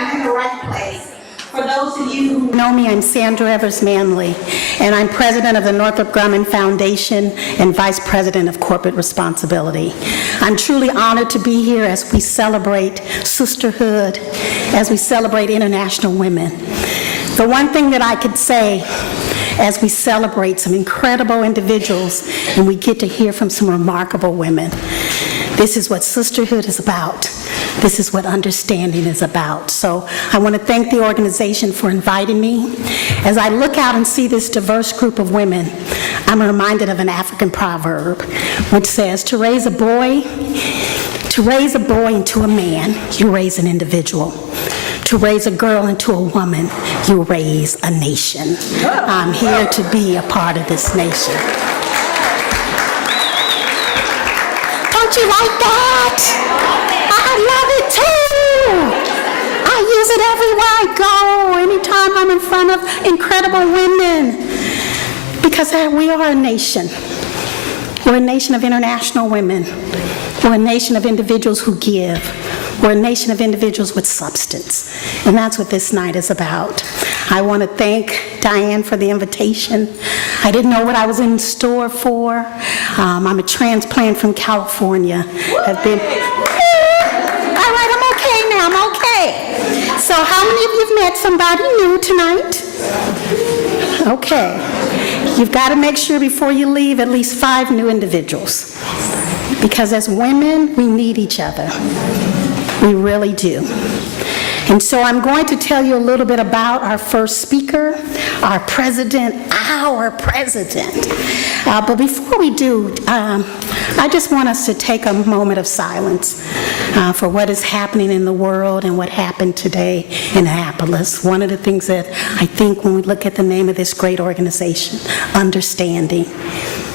I'm in the right place. For those of you who know me, I'm Sandra Evers Manley, and I'm president of the Northrop Grumman Foundation and vice president of corporate responsibility. I'm truly honored to be here as we celebrate sisterhood, as we celebrate International Women. The one thing that I could say as we celebrate some incredible individuals and we get to hear from some remarkable women, this is what sisterhood is about. This is what understanding is about. So I want to thank the organization for inviting me. As I look out and see this diverse group of women, I'm reminded of an African proverb which says, to raise a boy into a man, you raise an individual. To raise a girl into a woman, you raise a nation. I'm here to be a part of this nation. Don't you like that? I love it too. I use it everywhere I go, anytime I'm in front of incredible women. Because we are a nation. We're a nation of international women. We're a nation of individuals who give. We're a nation of individuals with substance. And that's what this night is about. I want to thank Diane for the invitation. I didn't know what I was in store for. I'm a transplant from California. I've been... All right, I'm okay now. I'm okay. So how many of you have met somebody new tonight? Okay. You've got to make sure before you leave at least 5 new individuals. Because as women, we need each other. We really do. And so I'm going to tell you a little bit about our first speaker, our president. But before we do, I just want us to take a moment of silence for what is happening in the world and what happened today in Annapolis. One of the things that I think when we look at the name of this great organization, understanding,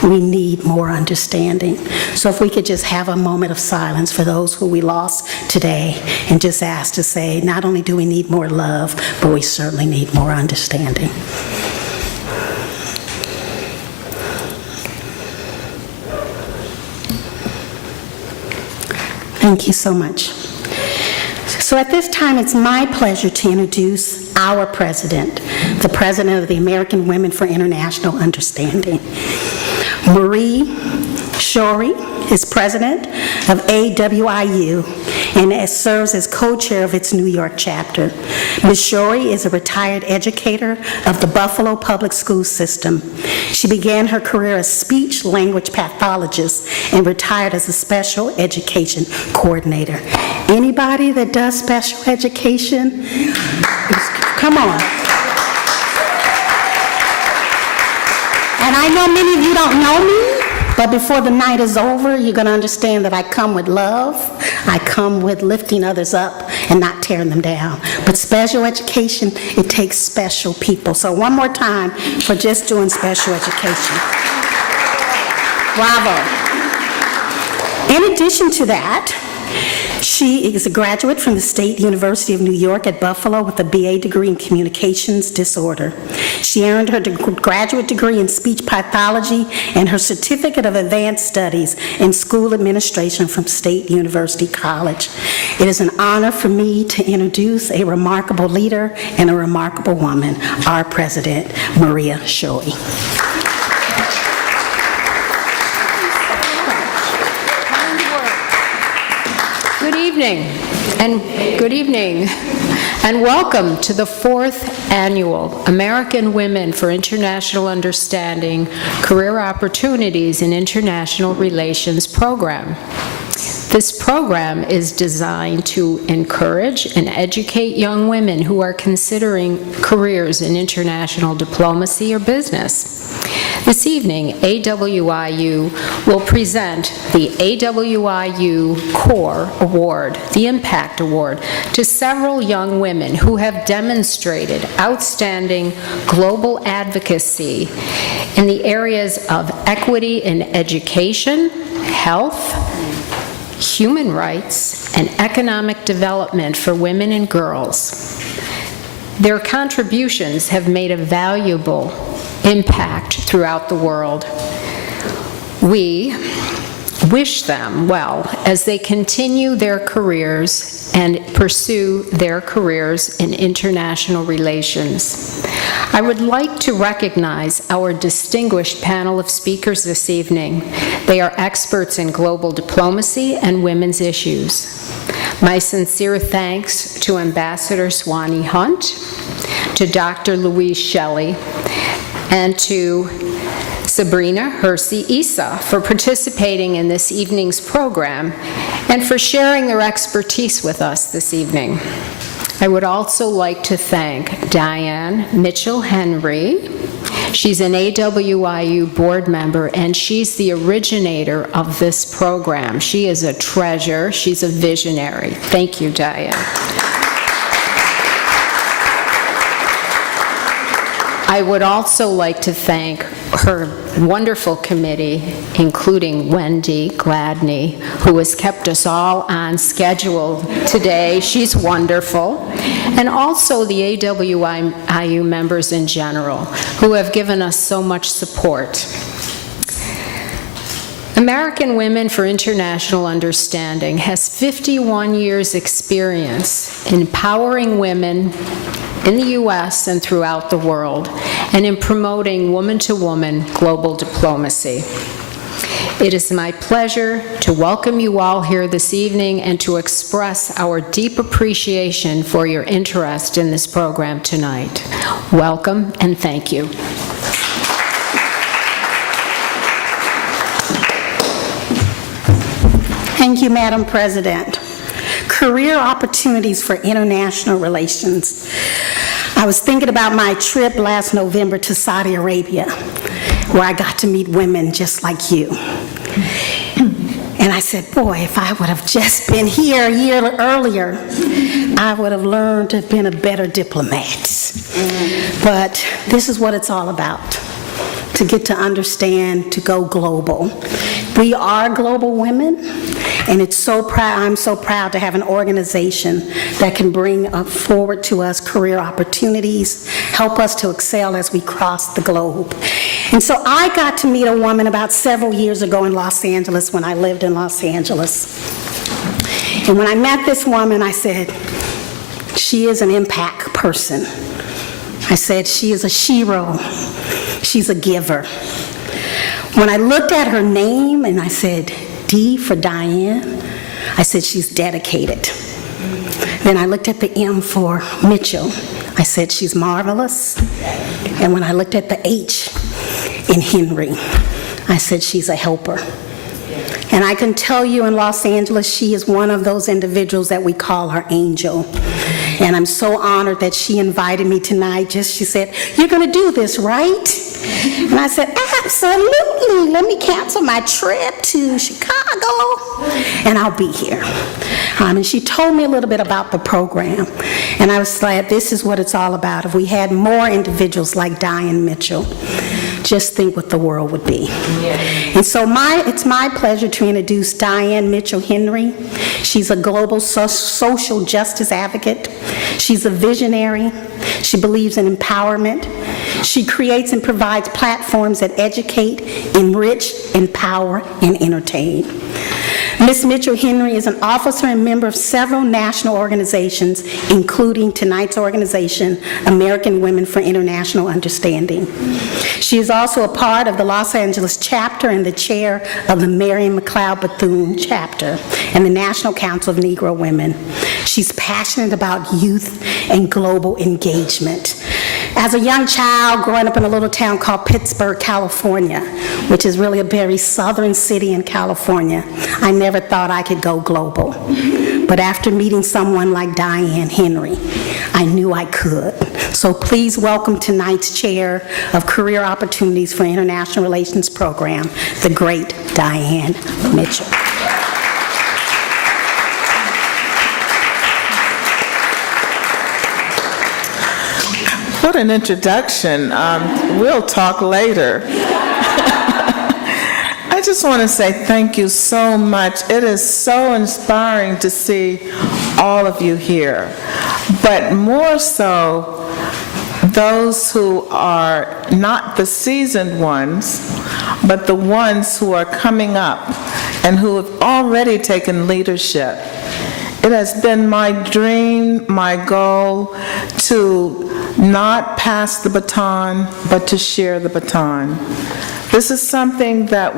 we need more understanding. So if we could just have a moment of silence for those who we lost today and just ask to say, not only do we need more love, but we certainly need more understanding. Thank you so much. So at this time, it's my pleasure to introduce our president, the president of the American Women for International Understanding. Marie Shorey is president of awiu and serves as co-chair of its New York chapter. Ms. Shorey is a retired educator of the Buffalo Public School System. She began her career as speech-language pathologist and retired as a special education coordinator. Anybody that does special education? Come on. And I know many of you don't know me, but before the night is over, you're going to understand that I come with love. I come with lifting others up and not tearing them down. But special education, it takes special people. So one more time for just doing special education. Bravo. In addition to that, she is a graduate from the State University of New York at Buffalo with a BA degree in communications disorder. She earned her graduate degree in speech pathology and her certificate of advanced studies in school administration from State University College. It is an honor for me to introduce a remarkable leader and a remarkable woman, our president, Maria Shorey. Good evening, and welcome to the 4th Annual American Women for International Understanding Career Opportunities in International Relations program. This program is designed to encourage and educate young women who are considering careers in international diplomacy or business. This evening, AWIU will present the AWIU Core Award, the Impact Award, to several young women who have demonstrated outstanding global advocacy in the areas of equity in education, health, human rights, and economic development for women and girls. Their contributions have made a valuable impact throughout the world. We, wish them well as they continue their careers and pursue their careers in international relations. I would like to recognize our distinguished panel of speakers this evening. They are experts in global diplomacy and women's issues. My sincere thanks to Ambassador Swanee Hunt, to Dr. Louise Shelley, and to Sabrina Hersey Issa for participating in this evening's program and for sharing their expertise with us this evening. I would also like to thank Diane Mitchell-Henry. She's an AWIU board member, and she's the originator of this program. She is a treasure. She's a visionary. Thank you, Diane. I would also like to thank her wonderful committee, including Wendy Gladney, who has kept us all on schedule today. She's wonderful. And also the AWIU members in general, who have given us so much support. American Women for International Understanding has 51 years' experience in empowering women in the U.S. and throughout the world, and in promoting woman-to-woman global diplomacy. It is my pleasure to welcome you all here this evening and to express our deep appreciation for your interest in this program tonight. Welcome and thank you. Thank you, Madam President. Career opportunities for international relations. I was thinking about my trip last November to Saudi Arabia, where I got to meet women just like you. And I said, boy, if I would have just been here a year earlier, I would have learned to have been a better diplomat. But this is what it's all about, to get to understand, to go global. We are global women, and I'm so proud to have an organization that can bring forward to us career opportunities, help us to excel as we cross the globe. And so I got to meet a woman about several years ago in Los Angeles when I lived in Los Angeles. And when I met this woman, I said, she is an impact person. I said, she is a shero. She's a giver. When I looked at her name and I said, D for Diane, I said, she's dedicated. Then I looked at the M for Mitchell. I said, she's marvelous. And when I looked at the H in Henry, I said, she's a helper. And I can tell you in Los Angeles, she is one of those individuals that we call her angel. And I'm so honored that she invited me tonight. She said, you're going to do this, right? And I said, absolutely. Let me cancel my trip to Chicago, and I'll be here. And she told me a little bit about the program. And I was like, this is what it's all about. If we had more individuals like Diane Mitchell, just think what the world would be. And so it's my pleasure to introduce Diane Mitchell-Henry. She's a global social justice advocate. She's a visionary. She believes in empowerment. She creates and provides platforms that educate, enrich, empower, and entertain. Ms. Mitchell-Henry is an officer and member of several national organizations, including tonight's organization, American Women for International Understanding. She is also a part of the Los Angeles chapter and the chair of the Marion McLeod Bethune chapter and the National Council of Negro Women. She's passionate about youth and global engagement. As a young child growing up in a little town called Pittsburgh, California, which is really a very southern city in California, I never thought I could go global. But after meeting someone like Diane Henry, I knew I could. So please welcome tonight's Chair of Career Opportunities for International Relations Program, the great Diane Mitchell. What an introduction. We'll talk later. I just want to say thank you so much. It is so inspiring to see all of you here, but more so those who are not the seasoned ones, but the ones who are coming up and who have already taken leadership. It has been my dream, my goal, to not pass the baton, but to share the baton. This is something that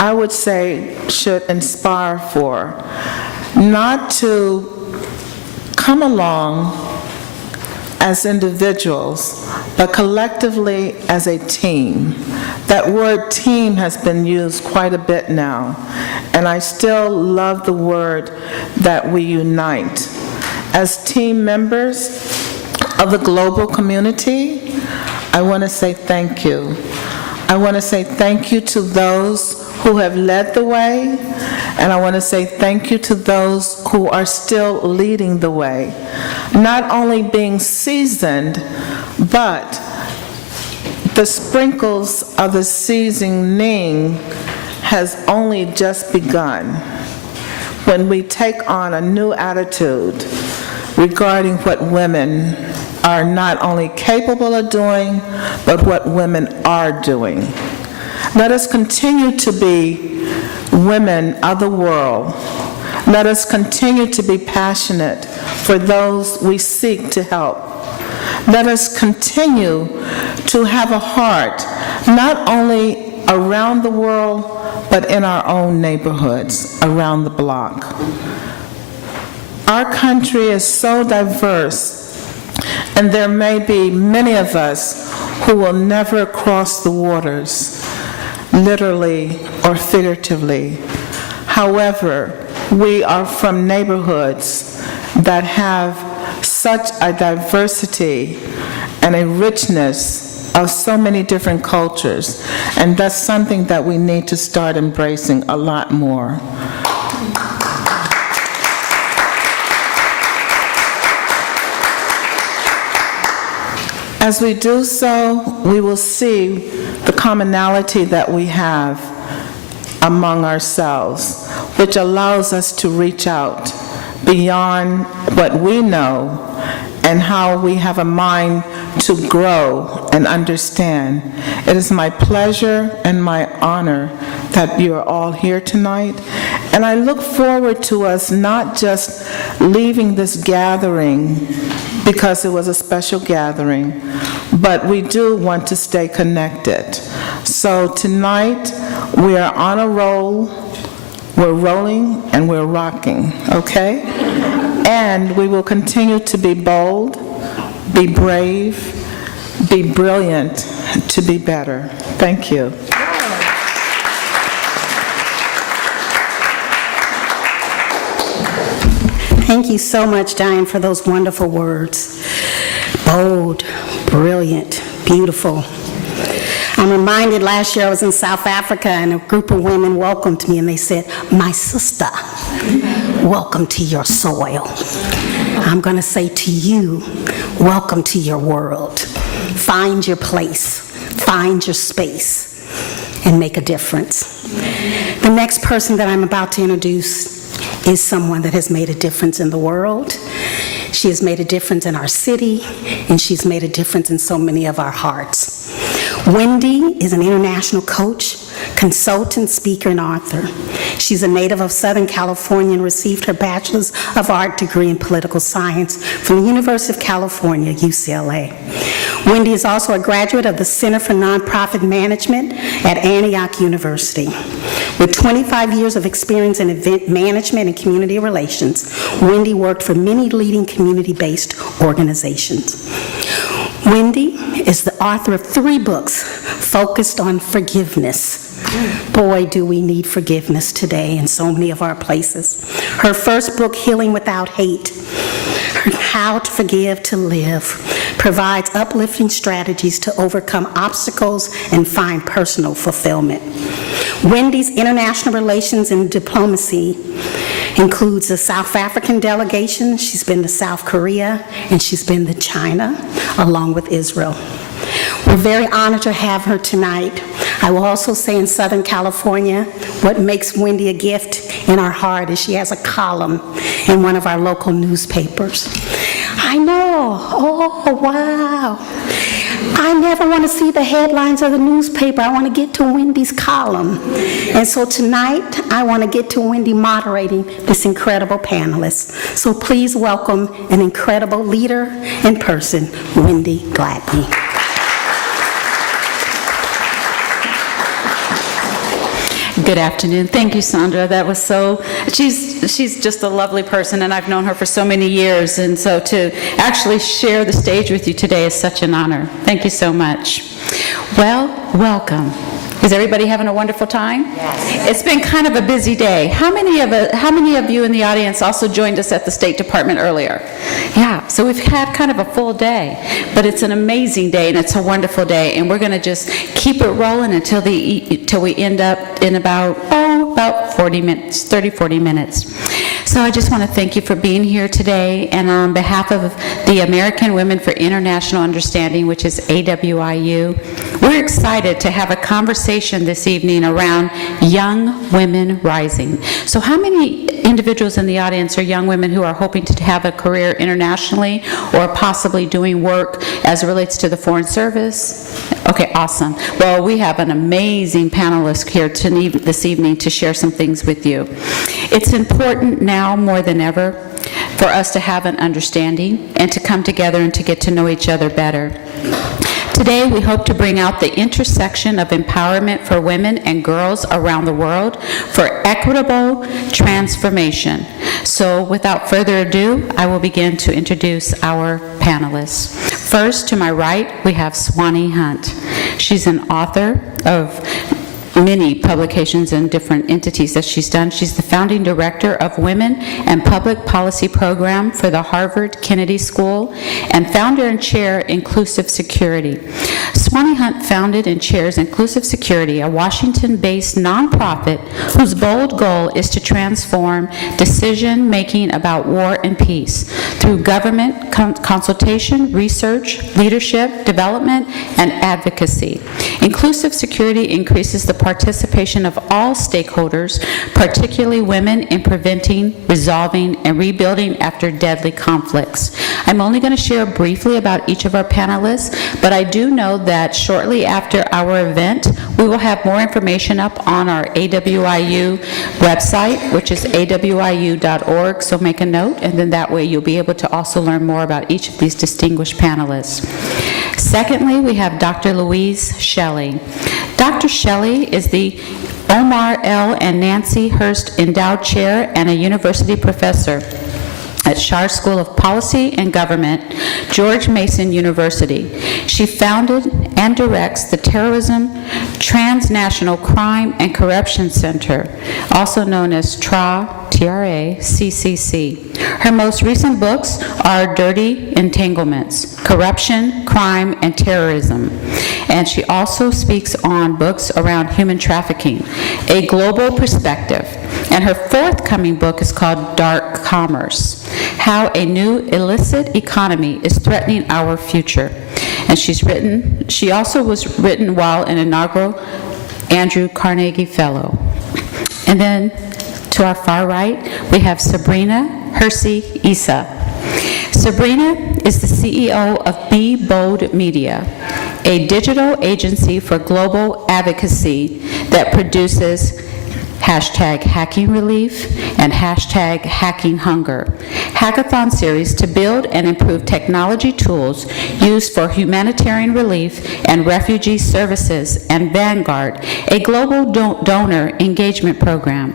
I would say, should inspire for. Not to come along as individuals, but collectively as a team. That word team has been used quite a bit now, and I still love the word that we unite. As team members of the global community, I want to say thank you. I want to say thank you to those who have led the way, and I want to say thank you to those who are still leading the way. Not only being seasoned, but the sprinkles of the seasoning has only just begun when we take on a new attitude regarding what women are not only capable of doing, but what women are doing. Let us continue to be women of the world. Let us continue to be passionate for those we seek to help. Let us continue to have a heart, not only around the world, but in our own neighborhoods, around the block. Our country is so diverse, and there may be many of us who will never cross the waters, literally or figuratively. However, we are from neighborhoods that have such a diversity and a richness of so many different cultures, and that's something that we need to start embracing a lot more. As we do so, we will see the commonality that we have among ourselves, which allows us to reach out beyond what we know and how we have a mind to grow and understand. It is my pleasure and my honor that you are all here tonight, and I look forward to us not just leaving this gathering because it was a special gathering, but we do want to stay connected. So tonight, we are on a roll, we're rolling and we're rocking, okay? And we will continue to be bold, be brave, be brilliant, to be better. Thank you. Thank you so much, Diane, for those wonderful words. Bold, brilliant, beautiful. I'm reminded last year I was in South Africa and a group of women welcomed me and they said, "My sister, welcome to your soil." I'm going to say to you, welcome to your world. Find your place, find your space, and make a difference. The next person that I'm about to introduce is someone that has made a difference in the world. She has made a difference in our city, and she's made a difference in so many of our hearts. Wendy is an international coach, consultant, speaker, and author. She's a native of Southern California and received her Bachelor's of Art degree in Political Science from the University of California, UCLA. Wendy is also a graduate of the Center for Nonprofit Management at Antioch University. With 25 years of experience in event management and community relations, Wendy worked for many leading community-based organizations. Wendy is the author of 3 books focused on forgiveness. Boy, do we need forgiveness today in so many of our places. Her first book, Healing Without Hate, How to Forgive to Live, provides uplifting strategies to overcome obstacles and find personal fulfillment. Wendy's international relations and diplomacy includes the South African delegation. She's been to South Korea, and she's been to China, along with Israel. We're very honored to have her tonight. I will also say in Southern California, what makes Wendy a gift in our heart is she has a column in one of our local newspapers. I know. Oh, wow. I never want to see the headlines of the newspaper. I want to get to Wendy's column. And so tonight, I want to get to Wendy moderating this incredible panelist. So please welcome an incredible leader in person, Wendy Gladney. Good afternoon. Thank you, Sandra. That was so, she's just a lovely person, and I've known her for so many years, and so to actually share the stage with you today is such an honor. Thank you so much. Well, welcome. Is everybody having a wonderful time? Yes. It's been kind of a busy day. How many of you in the audience also joined us at the State Department earlier? Yeah, so we've had kind of a full day, but it's an amazing day and it's a wonderful day, and we're going to just keep it rolling until we end up in about 40 minutes, 30, 40 minutes. So I just want to thank you for being here today, and on behalf of the American Women for International Understanding, which is AWIU, we're excited to have a conversation this evening around young women rising. So how many individuals in the audience are young women who are hoping to have a career internationally or possibly doing work as it relates to the Foreign Service? Okay, awesome. Well, we have an amazing panelist here this evening to share some things with you. It's important now more than ever for us to have an understanding and to come together and to get to know each other better. Today, we hope to bring out the intersection of empowerment for women and girls around the world for equitable transformation. So, without further ado, I will begin to introduce our panelists. First, to my right, we have Swanee Hunt. She's an author of many publications and different entities that she's done. She's the founding director of Women and Public Policy Program for the Harvard Kennedy School and founder and chair Inclusive Security. Swanee Hunt founded and chairs Inclusive Security, a Washington-based nonprofit whose bold goal is to transform decision-making about war and peace through government consultation, research, leadership, development, and advocacy. Inclusive Security increases the participation of all stakeholders, particularly women, in preventing, resolving, and rebuilding after deadly conflicts. I'm only going to share briefly about each of our panelists, but I do know that shortly after our event, we will have more information up on our AWIU website, which is awiu.org, so make a note, and then that way you'll be able to also learn more about each of these distinguished panelists. Secondly, we have Dr. Louise Shelley. Dr. Shelley is the Omar L. and Nancy Hurst Endowed Chair and a university professor at Schar School of Policy and Government, George Mason University. She founded and directs the Terrorism, Transnational Crime, and Corruption Center, also known as TRA-CCC. Her most recent books are Dirty Entanglements, Corruption, Crime, and Terrorism. And she also speaks on books around human trafficking, A Global Perspective. And her forthcoming book is called Dark Commerce, How a New Illicit Economy is Threatening Our Future. And she also was written while an inaugural Andrew Carnegie Fellow. And then to our far right, we have Sabrina Hersey Issa. Sabrina is the CEO of Be Bold Media, a digital agency for global advocacy that produces #Hacking Relief and #Hacking Hunger hackathon series to build and improve technology tools used for humanitarian relief and refugee services, and Vanguard, a global donor engagement program.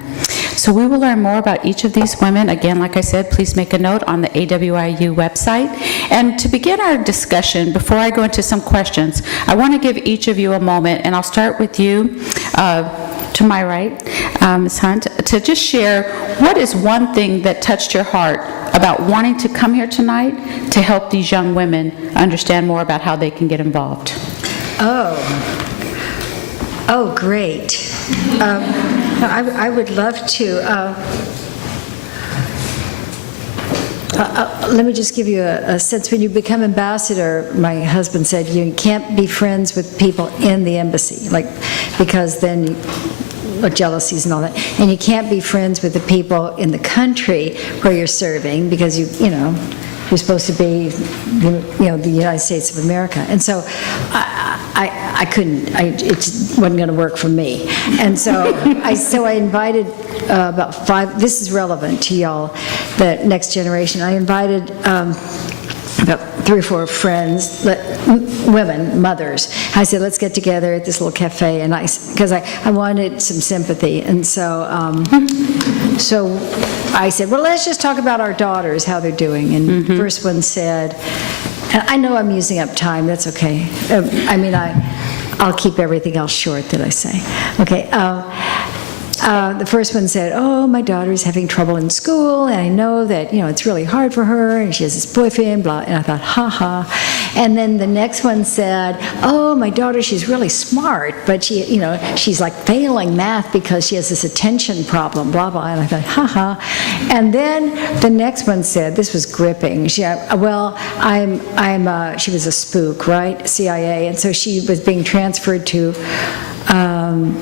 So we will learn more about each of these women. Again, like I said, please make a note on the AWIU website. And to begin our discussion, before I go into some questions, I want to give each of you a moment, and I'll start with you, to my right, Ms. Hunt, to just share what is one thing that touched your heart about wanting to come here tonight to help these young women understand more about how they can get involved. Oh, great. I would love to. Let me just give you a sense. When you become ambassador, my husband said, you can't be friends with people in the embassy, because then jealousies and all that. And you can't be friends with the people in the country where you're serving, because you you're supposed to be, the United States of America. And so I couldn't, it just wasn't going to work for me. And so I invited about 5, this is relevant to y'all, the next generation. I invited about 3 or 4 friends, women, mothers. I said, let's get together at this little cafe, and because I wanted some sympathy. And so I said, well, let's just talk about our daughters, how they're doing. And the first one said, and I know I'm using up time, that's okay. I'll keep everything else short that I say. Okay. The first one said, oh, my daughter's having trouble in school, and I know that, it's really hard for her, and she has this boyfriend, blah, and I thought, ha. And then the next one said, oh, my daughter, she's really smart, but she's like failing math because she has this attention problem, blah, blah, and I thought, ha. And then the next one said, this was gripping, she was a spook, right, CIA, and so she was being transferred to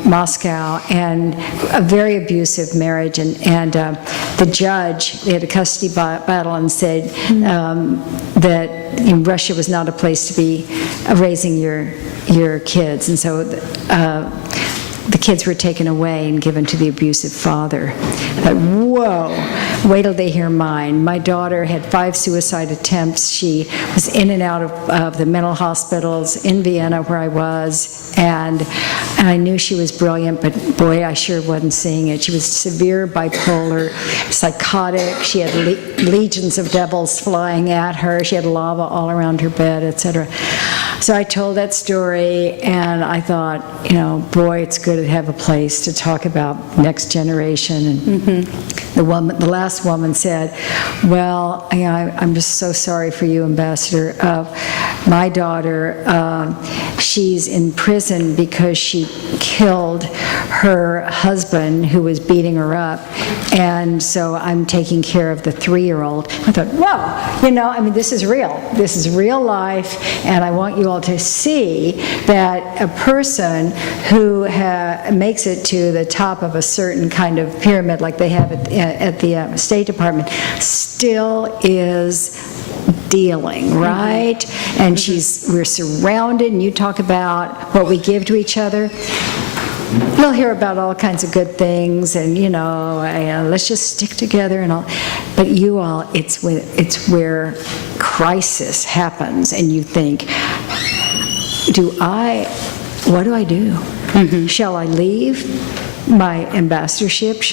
Moscow, and a very abusive marriage, and the judge, they had a custody battle and said that Russia was not a place to be raising your kids, and so the kids were taken away and given to the abusive father. I thought, whoa, wait till they hear mine. My daughter had 5 suicide attempts. She was in and out of the mental hospitals in Vienna where I was, and I knew she was brilliant, but boy, I sure wasn't seeing it. She was severe bipolar, psychotic. She had legions of devils flying at her. She had lava all around her bed, etc. So I told that story, and I thought, boy, it's good to have a place to talk about next generation. And the last woman said, well, I'm just so sorry for you, Ambassador. My daughter, she's in prison because she killed her husband who was beating her up, and so I'm taking care of the 3-year-old. I thought, whoa, this is real. This is real life, and I want you all to see that a person who makes it to the top of a certain kind of pyramid like they have at the State Department still is dealing, right? And we're surrounded, and you talk about what we give to each other. You'll hear about all kinds of good things, and let's just stick together and all. But you all, it's where crisis happens, and you think, what do I do? Shall I leave my ambassadorship?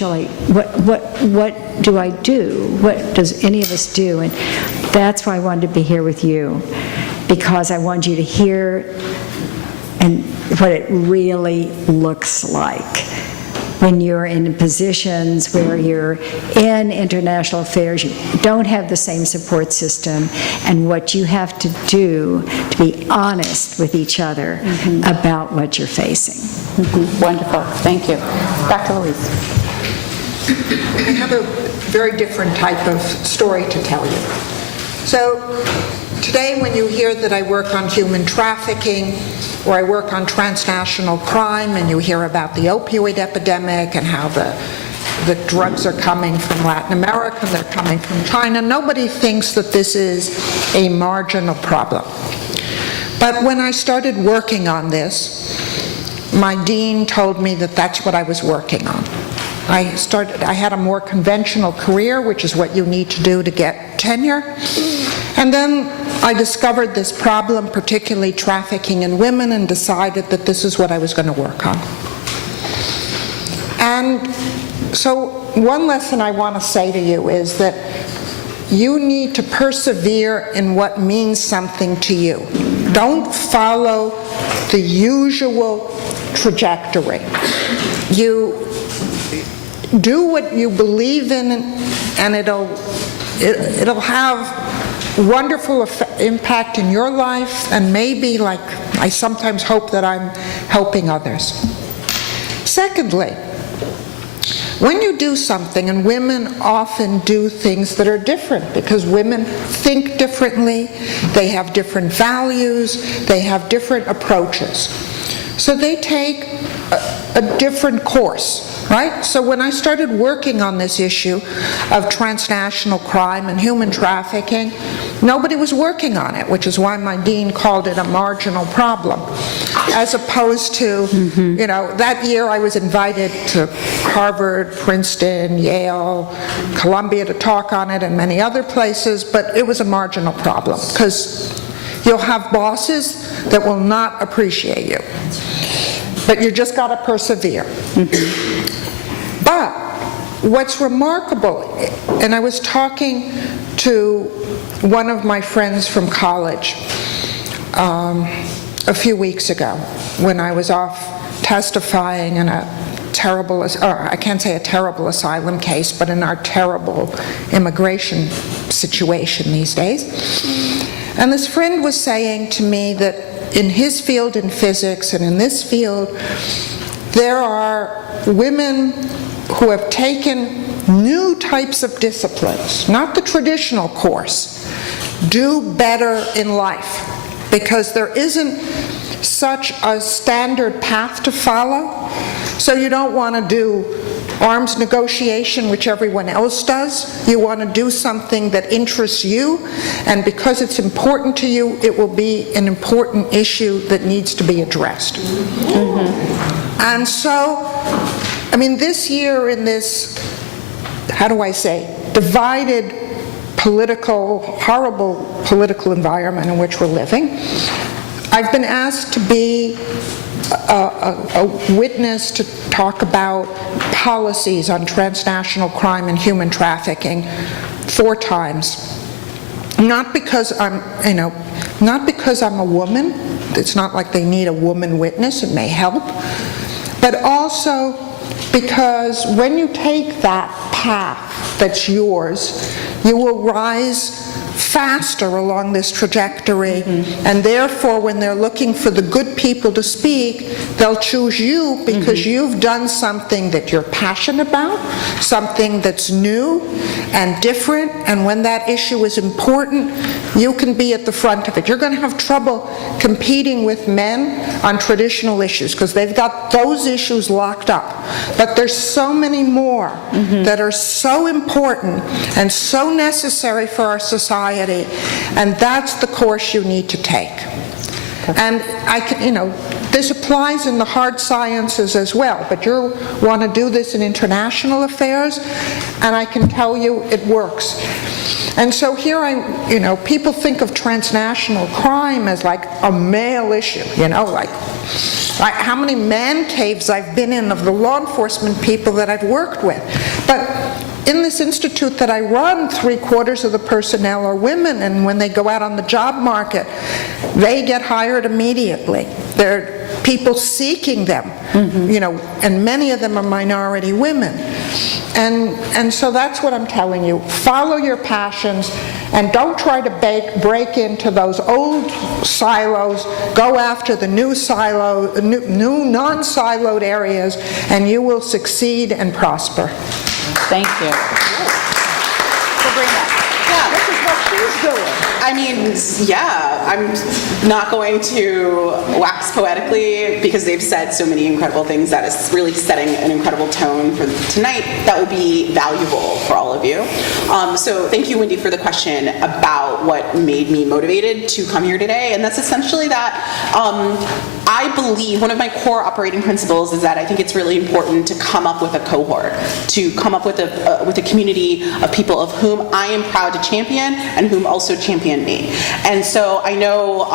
What do I do? What does any of us do? And that's why I wanted to be here with you, because I want you to hear and what it really looks like when you're in positions where you're in international affairs, you don't have the same support system, and what you have to do to be honest with each other about what you're facing. Wonderful. Thank you. Dr. Louise. I have a very different type of story to tell you. So today, when you hear that I work on human trafficking, or I work on transnational crime, and you hear about the opioid epidemic and how the drugs are coming from Latin America, and they're coming from China, nobody thinks that this is a marginal problem. But when I started working on this, my dean told me that that's what I was working on. I had a more conventional career, which is what you need to do to get tenure. And then I discovered this problem, particularly trafficking in women, and decided that this is what I was going to work on. And so one lesson I want to say to you is that you need to persevere in what means something to you. Don't follow the usual trajectory. You do what you believe in, and it'll have wonderful impact in your life, and maybe, like I sometimes hope, that I'm helping others. Secondly, when you do something, and women often do things that are different because women think differently, they have different values, they have different approaches. So they take a different course. right? So when I started working on this issue of transnational crime and human trafficking, nobody was working on it, which is why my dean called it a marginal problem. As opposed to, you know, that year I was invited to Harvard, Princeton, Yale, Columbia to talk on it and many other places, but it was a marginal problem because you'll have bosses that will not appreciate you. But you just got to persevere. But what's remarkable, and I was talking to one of my friends from college a few weeks ago when I was off testifying in a terrible, or I can't say a terrible asylum case, but in our terrible immigration situation these days. And this friend was saying to me that in his field in physics and in this field, there are women who have taken new types of disciplines, not the traditional course, do better in life because there isn't such a standard path to follow. So you don't want to do arms negotiation, which everyone else does. You want to do something that interests you, and because it's important to you, it will be an important issue that needs to be addressed. And so, I mean, this year in this, how do I say, divided political, horrible political environment in which we're living, I've been asked to be a witness to talk about policies on transnational crime and human trafficking 4 times. Not because I'm, not because I'm a woman. It's not like they need a woman witness. It may help. But also because when you take that path that's yours, you will rise faster along this trajectory, and therefore when they're looking for the good people to speak, they'll choose you because you've done something that you're passionate about, something that's new and different, and when that issue is important, you can be at the front of it. You're going to have trouble competing with men on traditional issues because they've got those issues locked up. But there's so many more that are so important and so necessary for our society, and that's the course you need to take. And I can, this applies in the hard sciences as well, but you want to do this in international affairs, and I can tell you it works. And so here people think of transnational crime as like a male issue, like how many man caves I've been in of the law enforcement people that I've worked with. But in this institute that I run, 3/4 of the personnel are women, and when they go out on the job market, they get hired immediately. There are people seeking them, and many of them are minority women. And so that's what I'm telling you. Follow your passions, and don't try to break into those old silos. Go after the new new non-siloed areas, and you will succeed and prosper. Thank you. Sabrina. Yeah. This is what she's doing. I mean, yeah, I'm not going to wax poetically because they've said so many incredible things that is really setting an incredible tone for tonight that will be valuable for all of you. So thank you, Wendy, for the question about what made me motivated to come here today. And that's essentially that I believe one of my core operating principles is that I think it's really important to come up with a cohort, to come up with a community of people of whom I am proud to champion and whom also champion me. And so I know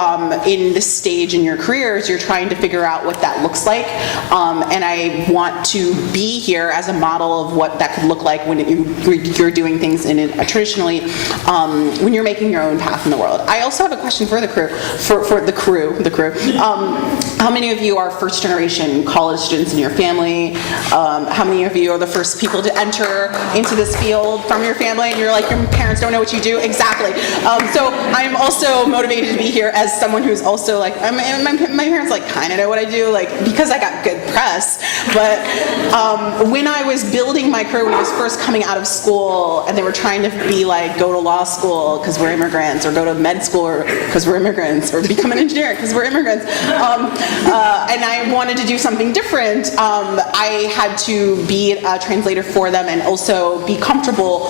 in this stage in your careers, you're trying to figure out what that looks like. And I want to be here as a model of what that could look like when you're doing things in traditionally, when you're making your own path in the world. I also have a question for the crew, for the crew. How many of you are first generation college students in your family? How many of you are the first people to enter into this field from your family, and you're like, your parents don't know what you do? Exactly. So I'm also motivated to be here as someone who's also like, my parents like kind of know what I do, like because I got good press. But when I was building my career, when I was first coming out of school, and they were trying to be like, go to law school because we're immigrants, or go to med school because we're immigrants, or become an engineer because we're immigrants. And I wanted to do something different. I had to be a translator for them and also be comfortable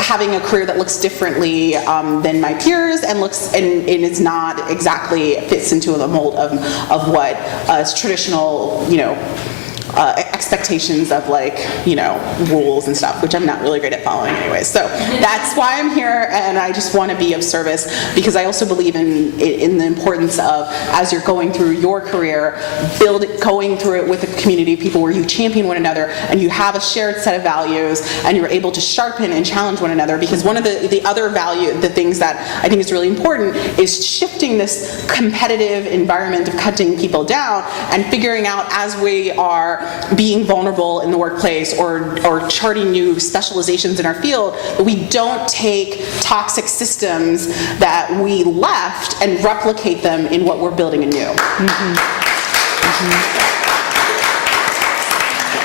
having a career that looks differently than my peers and is not exactly fits into the mold of what is traditional, expectations of rules and stuff, which I'm not really great at following anyway. So that's why I'm here, and I just want to be of service because I also believe in the importance of, as you're going through your career, going through it with a community of people where you champion one another and you have a shared set of values and you're able to sharpen and challenge one another, because one of the things that I think is really important is shifting this competitive environment of cutting people down and figuring out, as we are being vulnerable in the workplace or charting new specializations in our field, that we don't take toxic systems that we left and replicate them in what we're building anew.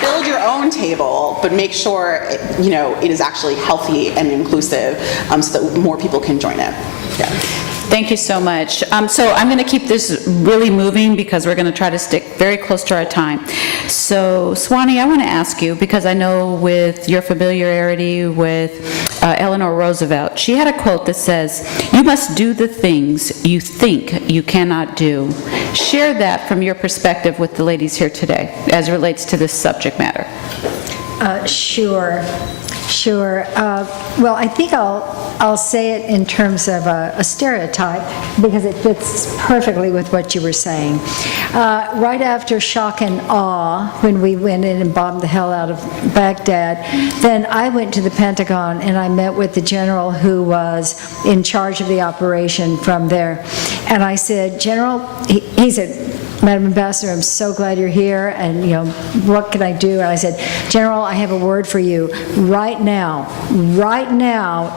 Build your own table, but make sure it is actually healthy and inclusive, so that more people can join it. Yeah. Thank you so much. So I'm going to keep this really moving because we're going to try to stick very close to our time. So Swanee, I want to ask you, because I know with your familiarity with Eleanor Roosevelt, she had a quote that says, "You must do the things you think you cannot do." Share that from your perspective with the ladies here today as it relates to this subject matter. Sure. Well, I think I'll say it in terms of a stereotype because it fits perfectly with what you were saying. Right after shock and awe, when we went in and bombed the hell out of Baghdad, then I went to the Pentagon and I met with the general who was in charge of the operation from there. And I said, "General," he said, "Madam Ambassador, I'm so glad you're here, and what can I do?" And I said, "General, I have a word for you. Right now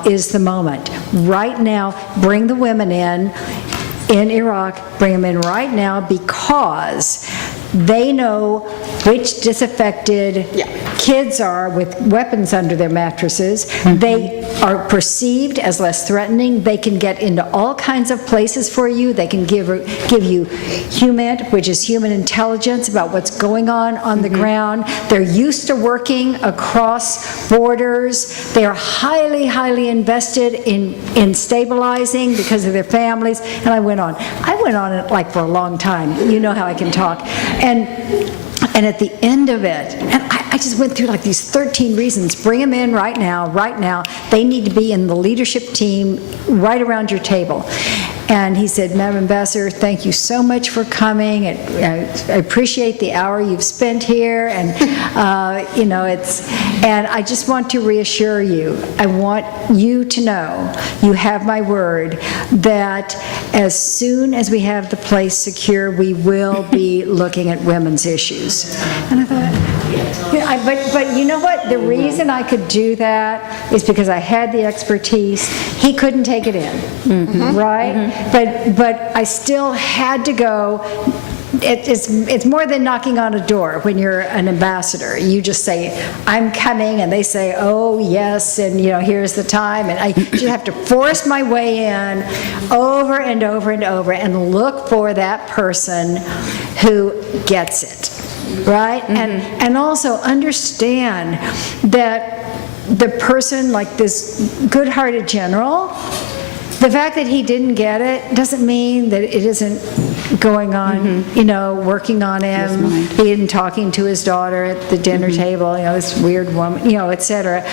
is the moment. Right now, bring the women in Iraq, bring them in right now, because they know which disaffected kids are with weapons under their mattresses. They are perceived as less threatening. They can get into all kinds of places for you. They can give you HUMINT, which is human intelligence about what's going on the ground. They're used to working across borders. They are highly, highly invested in stabilizing because of their families." And I went on like for a long time. You know how I can talk. And at the end of it, and I just went through like these 13 reasons. Bring them in right now. They need to be in the leadership team right around your table. And he said, "Madam Ambassador, thank you so much for coming. I appreciate the hour you've spent here. And, and I just want to reassure you, I want you to know, you have my word, that as soon as we have the place secure, we will be looking at women's issues." And I thought, but you know what? The reason I could do that is because I had the expertise. He couldn't take it in, right? But I still had to go. It's more than knocking on a door when you're an ambassador. You just say, "I'm coming," and they say, "Oh, yes," and here's the time. And I just have to force my way in over and over and over and look for that person who gets it. Right? And also understand that the person, like this good-hearted general, the fact that he didn't get it doesn't mean that it isn't going on, working on him. He isn't talking to his daughter at the dinner table, this weird woman, et cetera.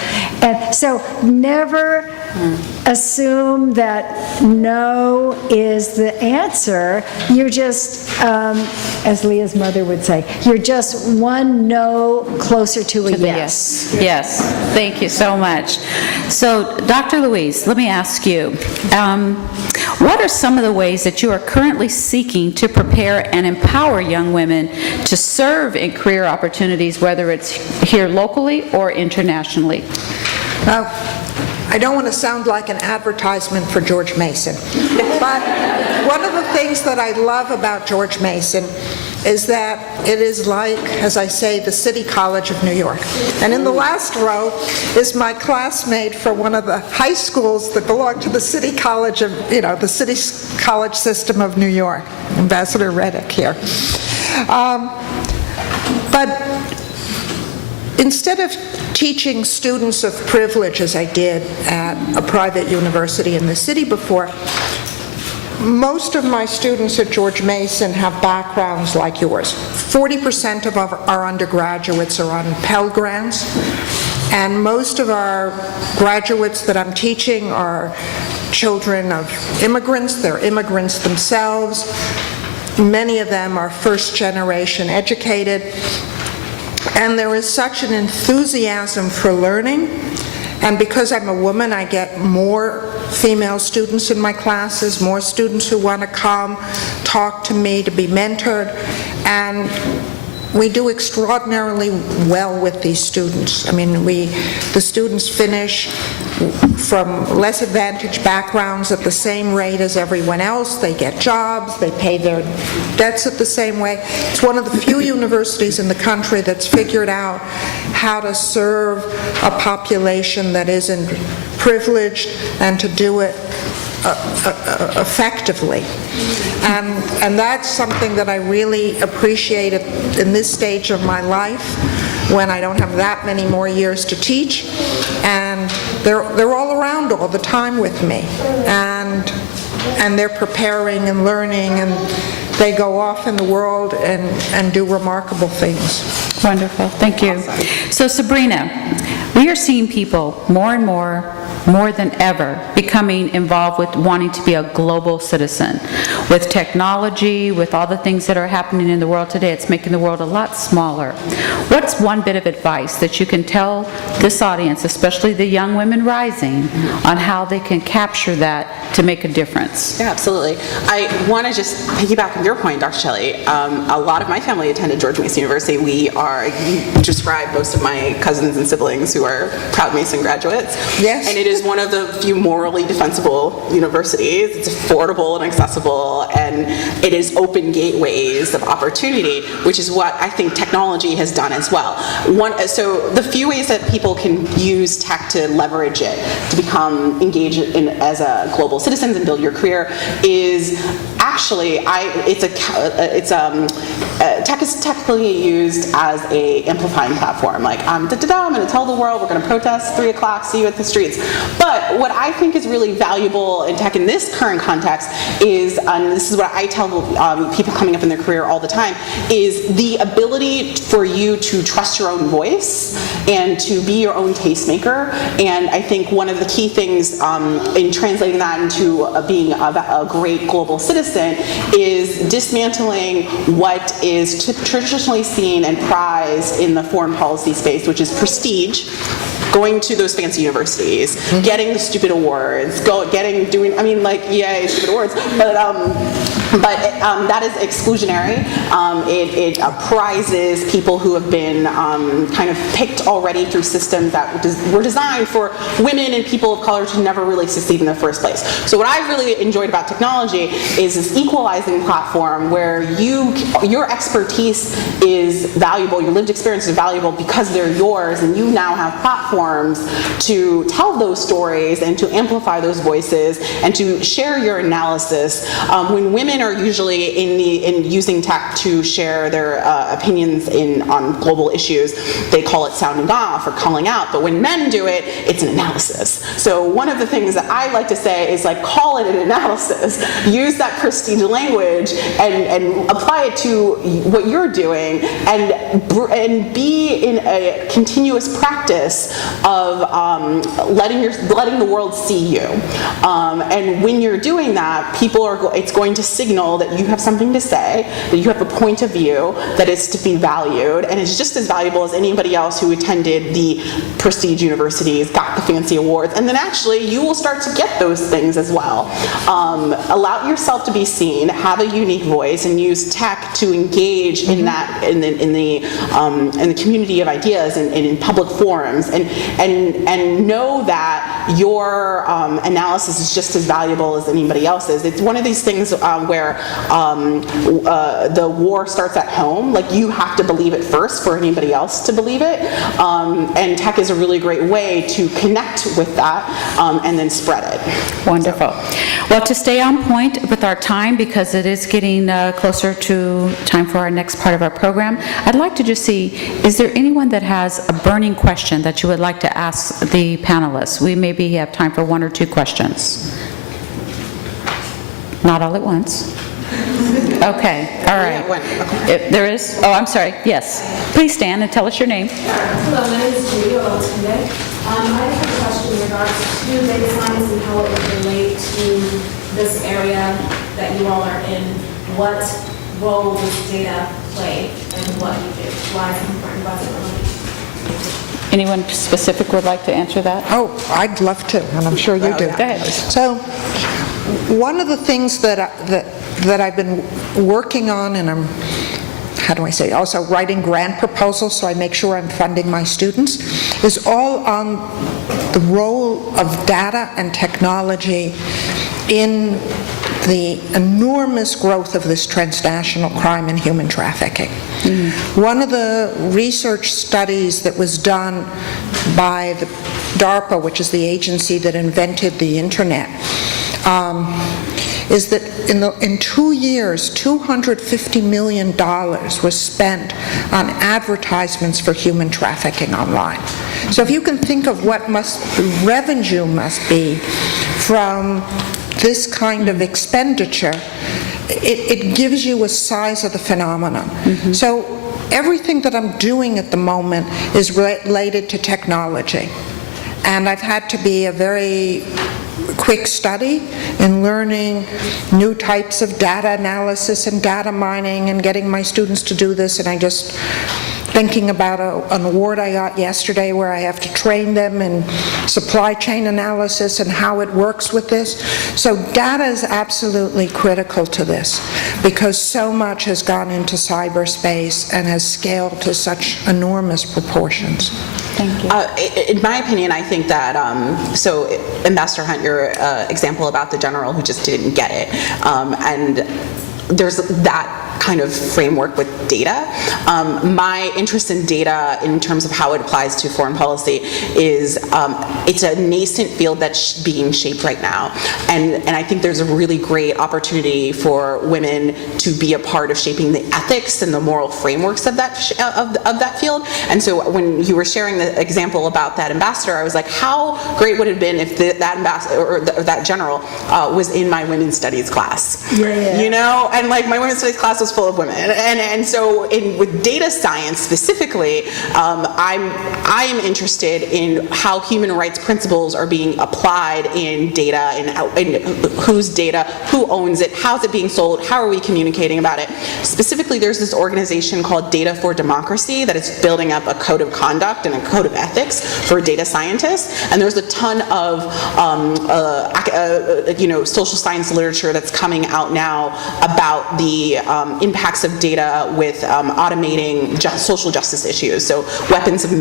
And so never assume that no is the answer. You're just, as Leah's mother would say, you're just one no closer to a yes. Yes, thank you so much. So, Dr. Louise, let me ask you, what are some of the ways that you are currently seeking to prepare and empower young women to serve in career opportunities, whether it's here locally or internationally? I don't want to sound like an advertisement for George Mason, but one of the things that I love about George Mason is that it is like, as I say, the City College of New York. And in the last row is my classmate for one of the high schools that belong to the City College of, the City College system of New York, Ambassador Reddick here. But instead of teaching students of privilege, as I did at a private university in the city before, most of my students at George Mason have backgrounds like yours. 40% of our undergraduates are on Pell Grants, and most of our graduates that I'm teaching are children of immigrants. They're immigrants themselves. Many of them are first-generation educated, and there is such an enthusiasm for learning. And because I'm a woman, I get more female students in my classes, more students who want to come, talk to me, to be mentored, and we do extraordinarily well with these students. I mean, the students finish from less advantaged backgrounds at the same rate as everyone else. They get jobs, they pay their debts at the same way. It's one of the few universities in the country that's figured out how to serve a population that isn't privileged and to do it effectively. And that's something that I really appreciate in this stage of my life, when I don't have that many more years to teach, and they're all around all the time with me, and they're preparing and learning, and they go off in the world and do remarkable things. Wonderful, thank you. So Sabrina, we are seeing people more and more than ever becoming involved with wanting to be a global citizen. With technology, with all the things that are happening in the world today, it's making the world a lot smaller. What's one bit of advice that you can tell this audience, especially the young women rising, on how they can capture that to make a difference? Yeah, absolutely. I want to just piggyback on your point, Dr. Shelley. A lot of my family attended George Mason University. You described most of my cousins and siblings who are proud Mason graduates. Yes. And it is one of the few morally defensible universities. It's affordable and accessible, and it is open gateways of opportunity, which is what I think technology has done as well. So the few ways that people can use tech to leverage it to become engaged as a global citizens and build your career is actually, tech is technically used as a amplifying platform. Like, I'm going to tell the world we're going to protest 3 o'clock, see you at the streets. But what I think is really valuable in tech in this current context is, and this is what I tell people coming up in their career all the time, is the ability for you to trust your own voice and to be your own tastemaker. And I think one of the key things in translating that into being a great global citizen is dismantling what is traditionally seen and prized in the foreign policy space, which is prestige, going to those fancy universities, getting the stupid awards, yay, stupid awards, but that is exclusionary. It prizes people who have been kind of picked already through systems that were designed for women and people of color to never really succeed in the first place. So what I really enjoyed about technology is this equalizing platform where your expertise is valuable, your lived experience is valuable because they're yours, and you now have platforms to tell those stories and to amplify those voices and to share your analysis. When women are usually in using tech to share their opinions on global issues, they call it sounding off or calling out. But when men do it, it's an analysis. So one of the things that I like to say is, like, call it an analysis. Use that prestige language and apply it to what you're doing, and be in a continuous practice of letting the world see you. And when you're doing that, it's going to signal that you have something to say, that you have a point of view that is to be valued, and is just as valuable as anybody else who attended the prestige universities, got the fancy awards, and then actually you will start to get those things as well. Allow yourself to be seen, have a unique voice, and use tech to engage in that in the community of ideas and in public forums, and know that your analysis is just as valuable as anybody else's. It's one of these things where the war starts at home. Like, you have to believe it first for anybody else to believe it. And tech is a really great way to connect with that and then spread it. Wonderful. Well, to stay on point with our time, because it is getting closer to time for our next part of our program, I'd like to just see, is there anyone that has a burning question that you would like to ask the panelists? We maybe have time for 1 or 2 questions. Not all at once. Okay, all right. If there is? Oh, I'm sorry, yes. Please stand and tell us your name. Hello, my name is Judy Olatunde. I have a question in regards to data science and how it would relate to this area that you all are in. What role does data play in what you do? Why is it important? Why is it relevant? Anyone specific would like to answer that? Oh, I'd love to, and I'm sure you do. Go ahead. So, one of the things that I've been working on, and I'm, how do I say, also writing grant proposals so I make sure I'm funding my students, is all on the role of data and technology in the enormous growth of this transnational crime and human trafficking. One of the research studies that was done by the DARPA, which is the agency that invented the internet, is that in 2 years, $250 million was spent on advertisements for human trafficking online. So if you can think of what the revenue must be from this kind of expenditure, it gives you a size of the phenomenon. So everything that I'm doing at the moment is related to technology. And I've had to be a very quick study in learning new types of data analysis and data mining and getting my students to do this. And I just thinking about an award I got yesterday where I have to train them in supply chain analysis and how it works with this. So data is absolutely critical to this because so much has gone into cyberspace and has scaled to such enormous proportions. Thank you. In my opinion, I think that, so Ambassador Hunt, your example about the general who just didn't get it, and there's that kind of framework with data. My interest in data in terms of how it applies to foreign policy is it's a nascent field that's being shaped right now. And I think there's a really great opportunity for women to be a part of shaping the ethics and the moral frameworks of that that field. And so when you were sharing the example about that ambassador, I was like, how great would it have been if that ambassador or that general was in my women's studies class? Yeah. You know, and like my women's studies class was full of women, and so with data science specifically, I am interested in how human rights principles are being applied in data, and whose data, who owns it, how's it being sold, how are we communicating about it. Specifically, there's this organization called Data for Democracy that is building up a code of conduct and a code of ethics for data scientists, and there's a ton of social science literature that's coming out now about the impacts of data with automating social justice issues. So weapons of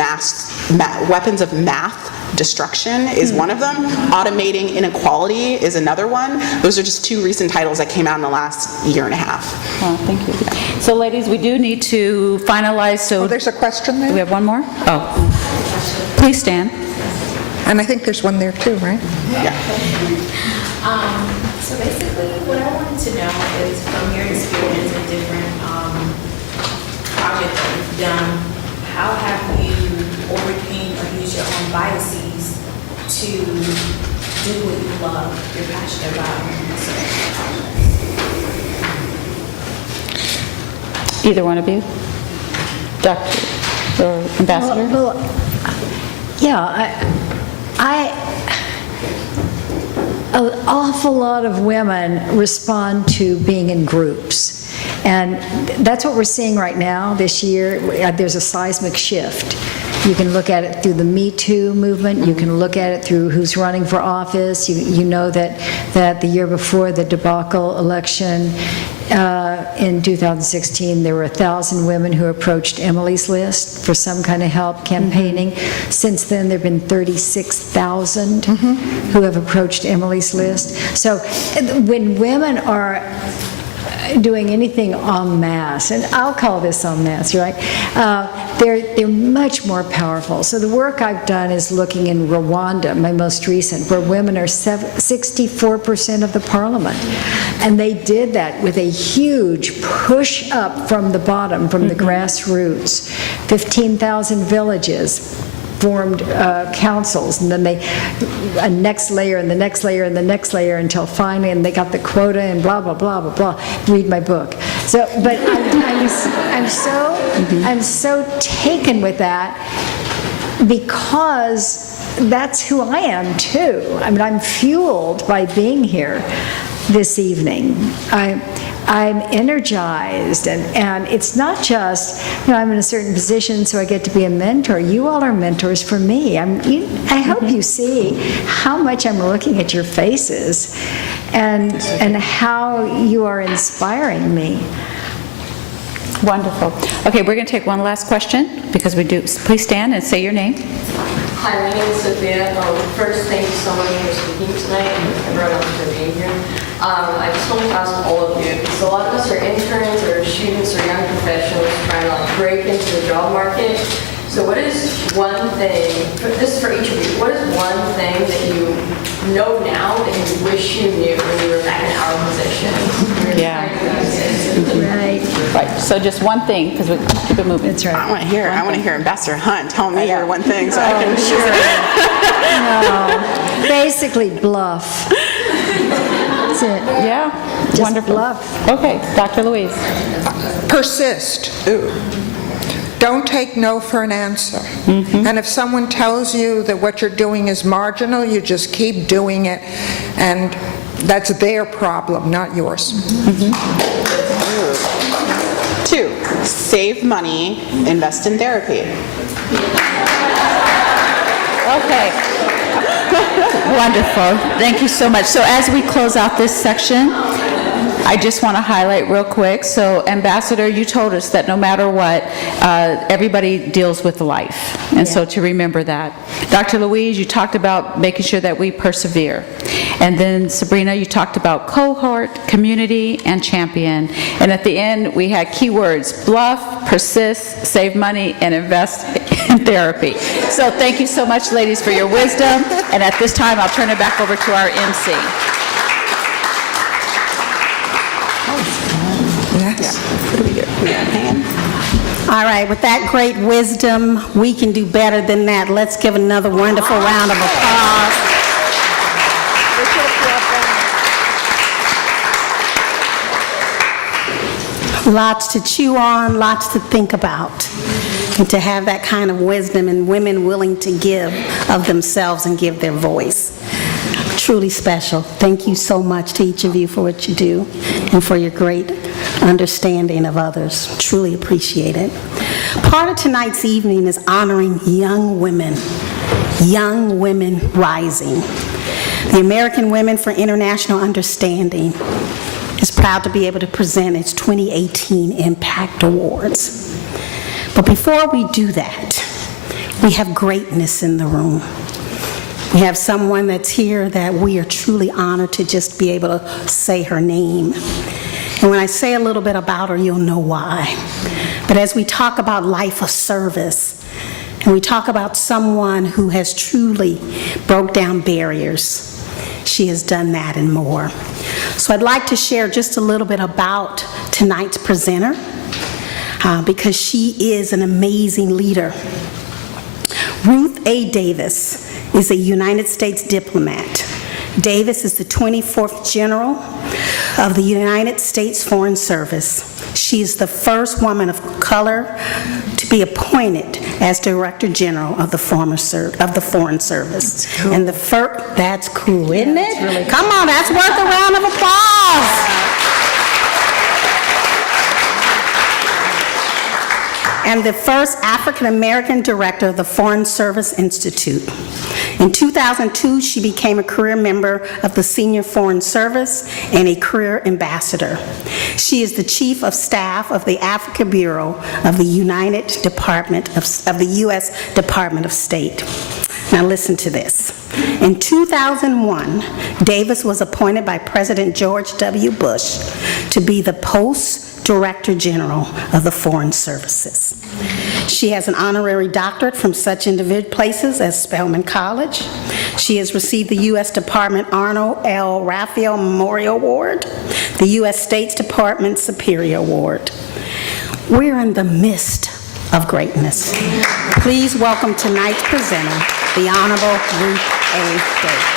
math destruction is one of them. Automating inequality is another one. Those are just 2 recent titles that came out in the last year and a half. Oh, thank you. So ladies, we do need to finalize. So There's a question there? Do we have one more? Oh. Please stand. And I think there's one there too, right? Yeah. So basically, what I wanted to know is from your experience in different projects that you've done, how have you overcame or used your own biases to do what you love, you're passionate about, Either one of you? Doctor or Ambassador? Well, yeah, an awful lot of women respond to being in groups. And that's what we're seeing right now this year. There's a seismic shift. You can look at it through the Me Too movement. You can look at it through who's running for office. You know that the year before the debacle election in 2016, there were 1,000 women who approached Emily's List for some kind of help campaigning. Since then, there have been 36,000 who have approached Emily's List. So when women are doing anything en masse, and I'll call this en masse, right? They're much more powerful. So the work I've done is looking in Rwanda, my most recent, where women are 64% of the parliament. And they did that with a huge push up from the bottom, from the grassroots. 15,000 villages formed councils, and then a next layer and the next layer and the next layer until finally, and they got the quota and blah, blah, blah, blah, blah. Read my book. So, but I'm so taken with that because that's who I am too. I mean, I'm fueled by being here this evening. I'm energized, and it's not just, I'm in a certain position, so I get to be a mentor. You all are mentors for me. I hope you see how much I'm looking at your faces and how you are inspiring me. Wonderful. Okay, we're going to take one last question, because we do. Please stand and say your name. Hi, my name is Sophia. First, thank you so much for speaking tonight and everyone else for being here. I just want to ask all of you, because a lot of us are interns or students or young professionals trying to break into the job market. So what is one thing, this is for each of you, what is one thing that you know now that you wish you knew when you were back in our position? Yeah. Right, so just one thing, because we keep it moving. That's right. I want to hear Ambassador Hunt tell me your one thing so I can No, basically bluff. That's it. Yeah, Just wonderful. bluff. Okay, Dr. Louise. Persist. Don't take no for an answer. And if someone tells you that what you're doing is marginal, you just keep doing it, and that's their problem, not yours. 2, save money, invest in therapy. Okay. Wonderful. Thank you so much. So as we close out this section, I just want to highlight real quick. So Ambassador, you told us that no matter what, everybody deals with life. And so to remember that. Dr. Louise, you talked about making sure that we persevere. And then Sabrina, you talked about cohort, community, and champion. And at the end, we had keywords: bluff, persist, save money, and invest in therapy. So thank you so much, ladies, for your wisdom. And at this time, I'll turn it back over to our MC. Yes. What do we do? We got a hand? All right, with that great wisdom, we can do better than that. Let's give another wonderful round of applause. Lots to chew on, lots to think about, and to have that kind of wisdom and women willing to give of themselves and give their voice. Truly special. Thank you so much to each of you for what you do and for your great understanding of others. Truly appreciate it. Part of tonight's evening is honoring young women rising. The American Women for International Understanding is proud to be able to present its 2018 Impact Awards. But before we do that, we have greatness in the room. We have someone that's here that we are truly honored to just be able to say her name. And when I say a little bit about her, you'll know why. But as we talk about life of service, and we talk about someone who has truly broke down barriers, she has done that and more. So I'd like to share just a little bit about tonight's presenter, because she is an amazing leader. Ruth A. Davis is a United States diplomat. Davis is the 24th General of the United States Foreign Service. She is the first woman of color to be appointed as Director General of the Foreign Service. That's cool. And that's cool, isn't it? Really cool. Come on, that's worth a round of applause. and the first African-American director of the Foreign Service Institute. In 2002, she became a career member of the Senior Foreign Service and a career ambassador. She is the Chief of Staff of the Africa Bureau of the U.S. Department of State. Now listen to this. In 2001, Davis was appointed by President George W. Bush to be the Post-Director General of the Foreign Services. She has an honorary doctorate from such individual places as Spelman College. She has received the U.S. Department Arnold L. Raphael Memorial Award, the U.S. State Department Superior Award. We're in the midst of greatness. Please welcome tonight's presenter, the Honorable Ruth A. Davis.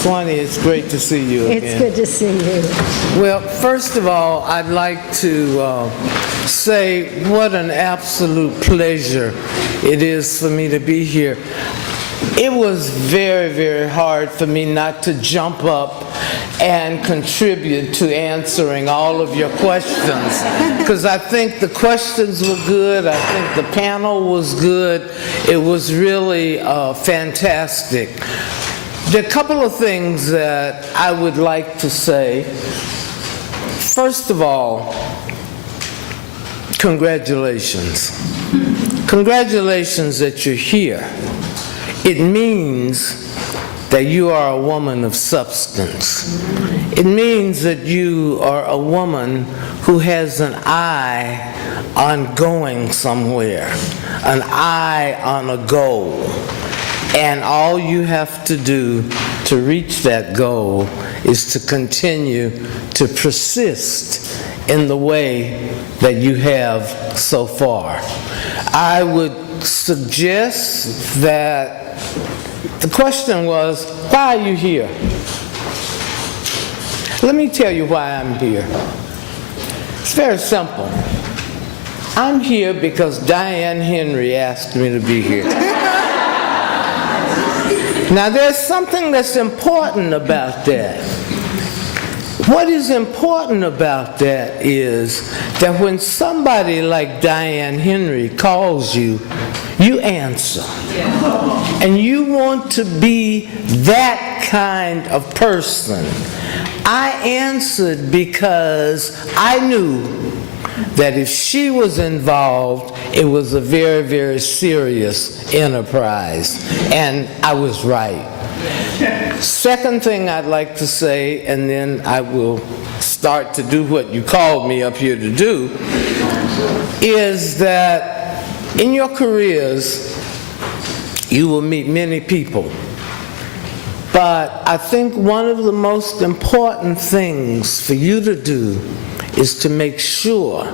Swanee, it's great to see you again. It's good to see you. Well, first of all, I'd like to say what an absolute pleasure it is for me to be here. It was very, very hard for me not to jump up and contribute to answering all of your questions, because I think the questions were good, I think the panel was good, it was really fantastic. There are a couple of things that I would like to say. First of all, congratulations. Congratulations that you're here. It means that you are a woman of substance. It means that you are a woman who has an eye on going somewhere, an eye on a goal. And all you have to do to reach that goal is to continue to persist in the way that you have so far. I would suggest that the question was, why are you here? Let me tell you why I'm here. It's very simple. I'm here because Diane Henry asked me to be here. Now, there's something that's important about that. What is important about that is that when somebody like Diane Henry calls you, you answer. And you want to be that kind of person. I answered because I knew that if she was involved, it was a very, very serious enterprise. And I was right. Second thing I'd like to say, and then I will start to do what you called me up here to do, is that in your careers, you will meet many people. But I think one of the most important things for you to do is to make sure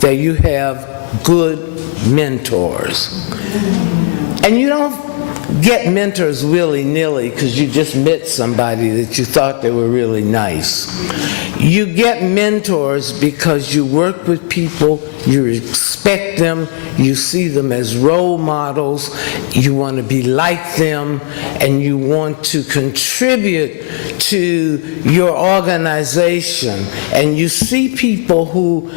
that you have good mentors. And you don't get mentors willy-nilly because you just met somebody that you thought they were really nice. You get mentors because you work with people, you respect them, you see them as role models, you want to be like them, and you want to contribute to your organization. And you see people who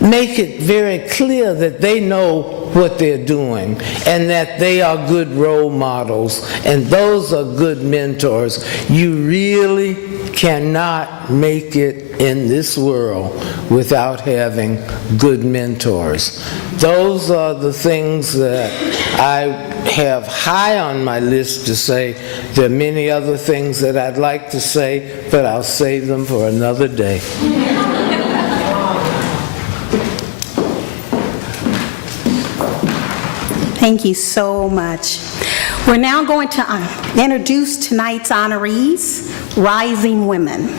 make it very clear that they know what they're doing and that they are good role models, and those are good mentors. You really cannot make it in this world without having good mentors. Those are the things that I have high on my list to say. There are many other things that I'd like to say, but I'll save them for another day. Thank you so much. We're now going to introduce tonight's honorees, Rising Women.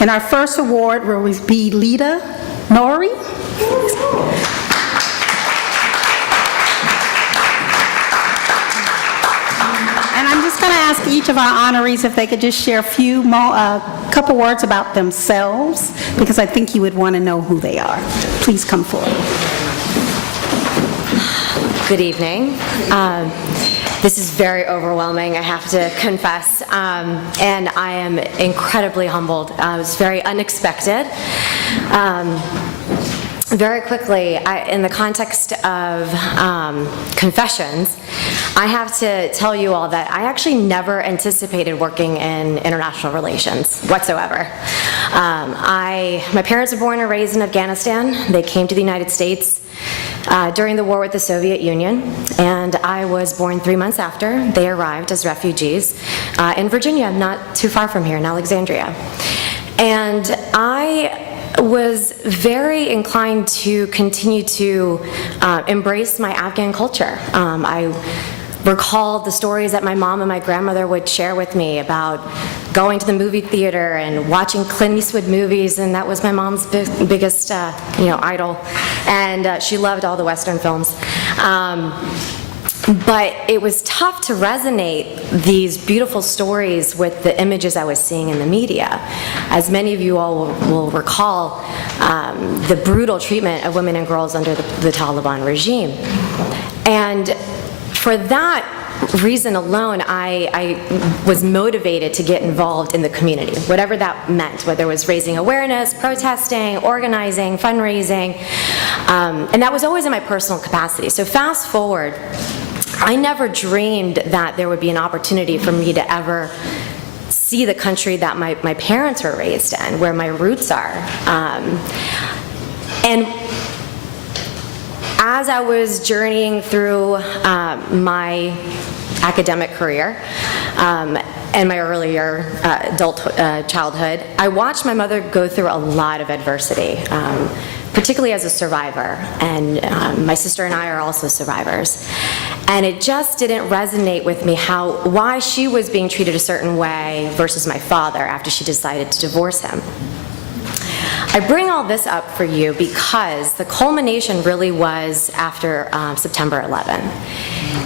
And our first award will be Lita Nori. And I'm just going to ask each of of our honorees, if they could just share a couple words about themselves, because I think you would want to know who they are. Please come forward. Good evening. This is very overwhelming, I have to confess, and I am incredibly humbled. It was very unexpected. Very quickly, in the context of confessions, I have to tell you all that I actually never anticipated working in international relations whatsoever. My parents were born and raised in Afghanistan. They came to the United States during the war with the Soviet Union, and I was born 3 months after they arrived as refugees in Virginia, not too far from here, in Alexandria. And I was very inclined to continue to embrace my Afghan culture. I recall the stories that my mom and my grandmother would share with me about going to the movie theater and watching Clint Eastwood movies, and that was my mom's biggest idol. And she loved all the Western films. But it was tough to resonate these beautiful stories with the images I was seeing in the media. As many of you all will recall, the brutal treatment of women and girls under the Taliban regime. And for that reason alone, I was motivated to get involved in the community, whatever that meant, whether it was raising awareness, protesting, organizing, fundraising, and that was always in my personal capacity. So fast forward, I never dreamed that there would be an opportunity for me to ever see the country that my parents were raised in, where my roots are. And as I was journeying through my academic career and my earlier childhood, I watched my mother go through a lot of adversity, particularly as a survivor, and my sister and I are also survivors. And it just didn't resonate with me why she was being treated a certain way versus my father after she decided to divorce him. I bring all this up for you because the culmination really was after September 11.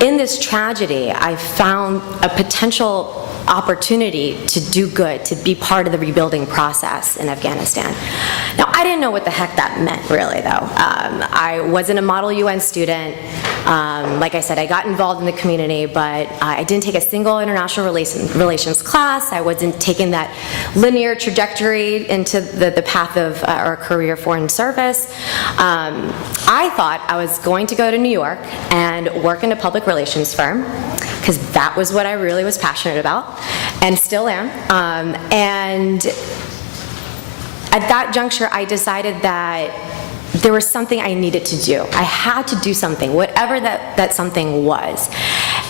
In this tragedy, I found a potential opportunity to do good, to be part of the rebuilding process in Afghanistan. Now, I didn't know what the heck that meant, really, though. I wasn't a Model UN student. Like I said, I got involved in the community, but I didn't take a single international relations class. I wasn't taking that linear trajectory into the path of or a career foreign service. I thought I was going to go to New York and work in a public relations firm, because that was what I really was passionate about, and still am. And at that juncture, I decided that there was something I needed to do. I had to do something, whatever that something was.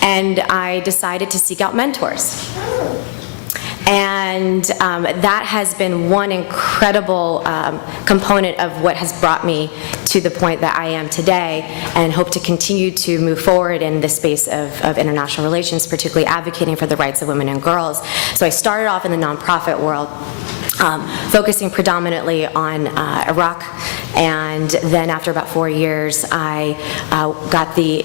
And I decided to seek out mentors. And that has been one incredible component of what has brought me to the point that I am today, and hope to continue to move forward in the space of international relations, particularly advocating for the rights of women and girls. So I started off in the nonprofit world, focusing predominantly on Iraq, and then after about 4 years, I got the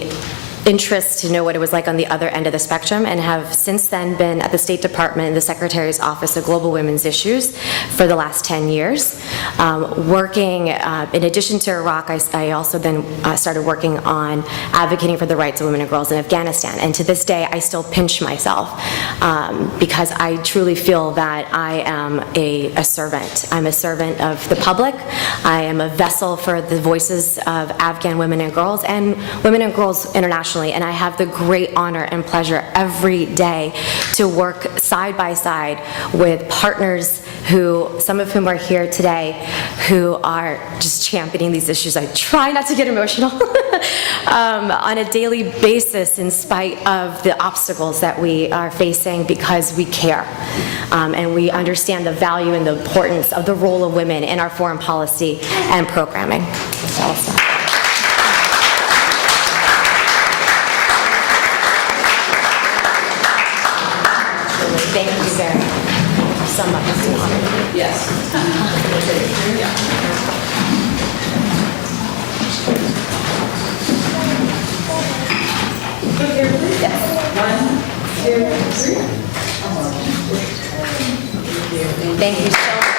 interest to know what it was like on the other end of the spectrum, and have since then been at the State Department in the Secretary's Office of Global Women's Issues for the last 10 years. Working, in addition to Iraq, I also then started working on advocating for the rights of women and girls in Afghanistan. And to this day, I still pinch myself because I truly feel that I am a servant. I'm a servant of the public. I am a vessel for the voices of Afghan women and girls internationally. And I have the great honor and pleasure every day to work side by side with partners who, some of whom are here today, who are just championing these issues. I try not to get emotional on a daily basis in spite of the obstacles that we are facing, because we care. And we understand the value and the importance of the role of women in our foreign policy and programming. So I'll stop. Thank you very much. So much. It's an honor. Yes. Yes. 1, 2, 3. Thank you so much.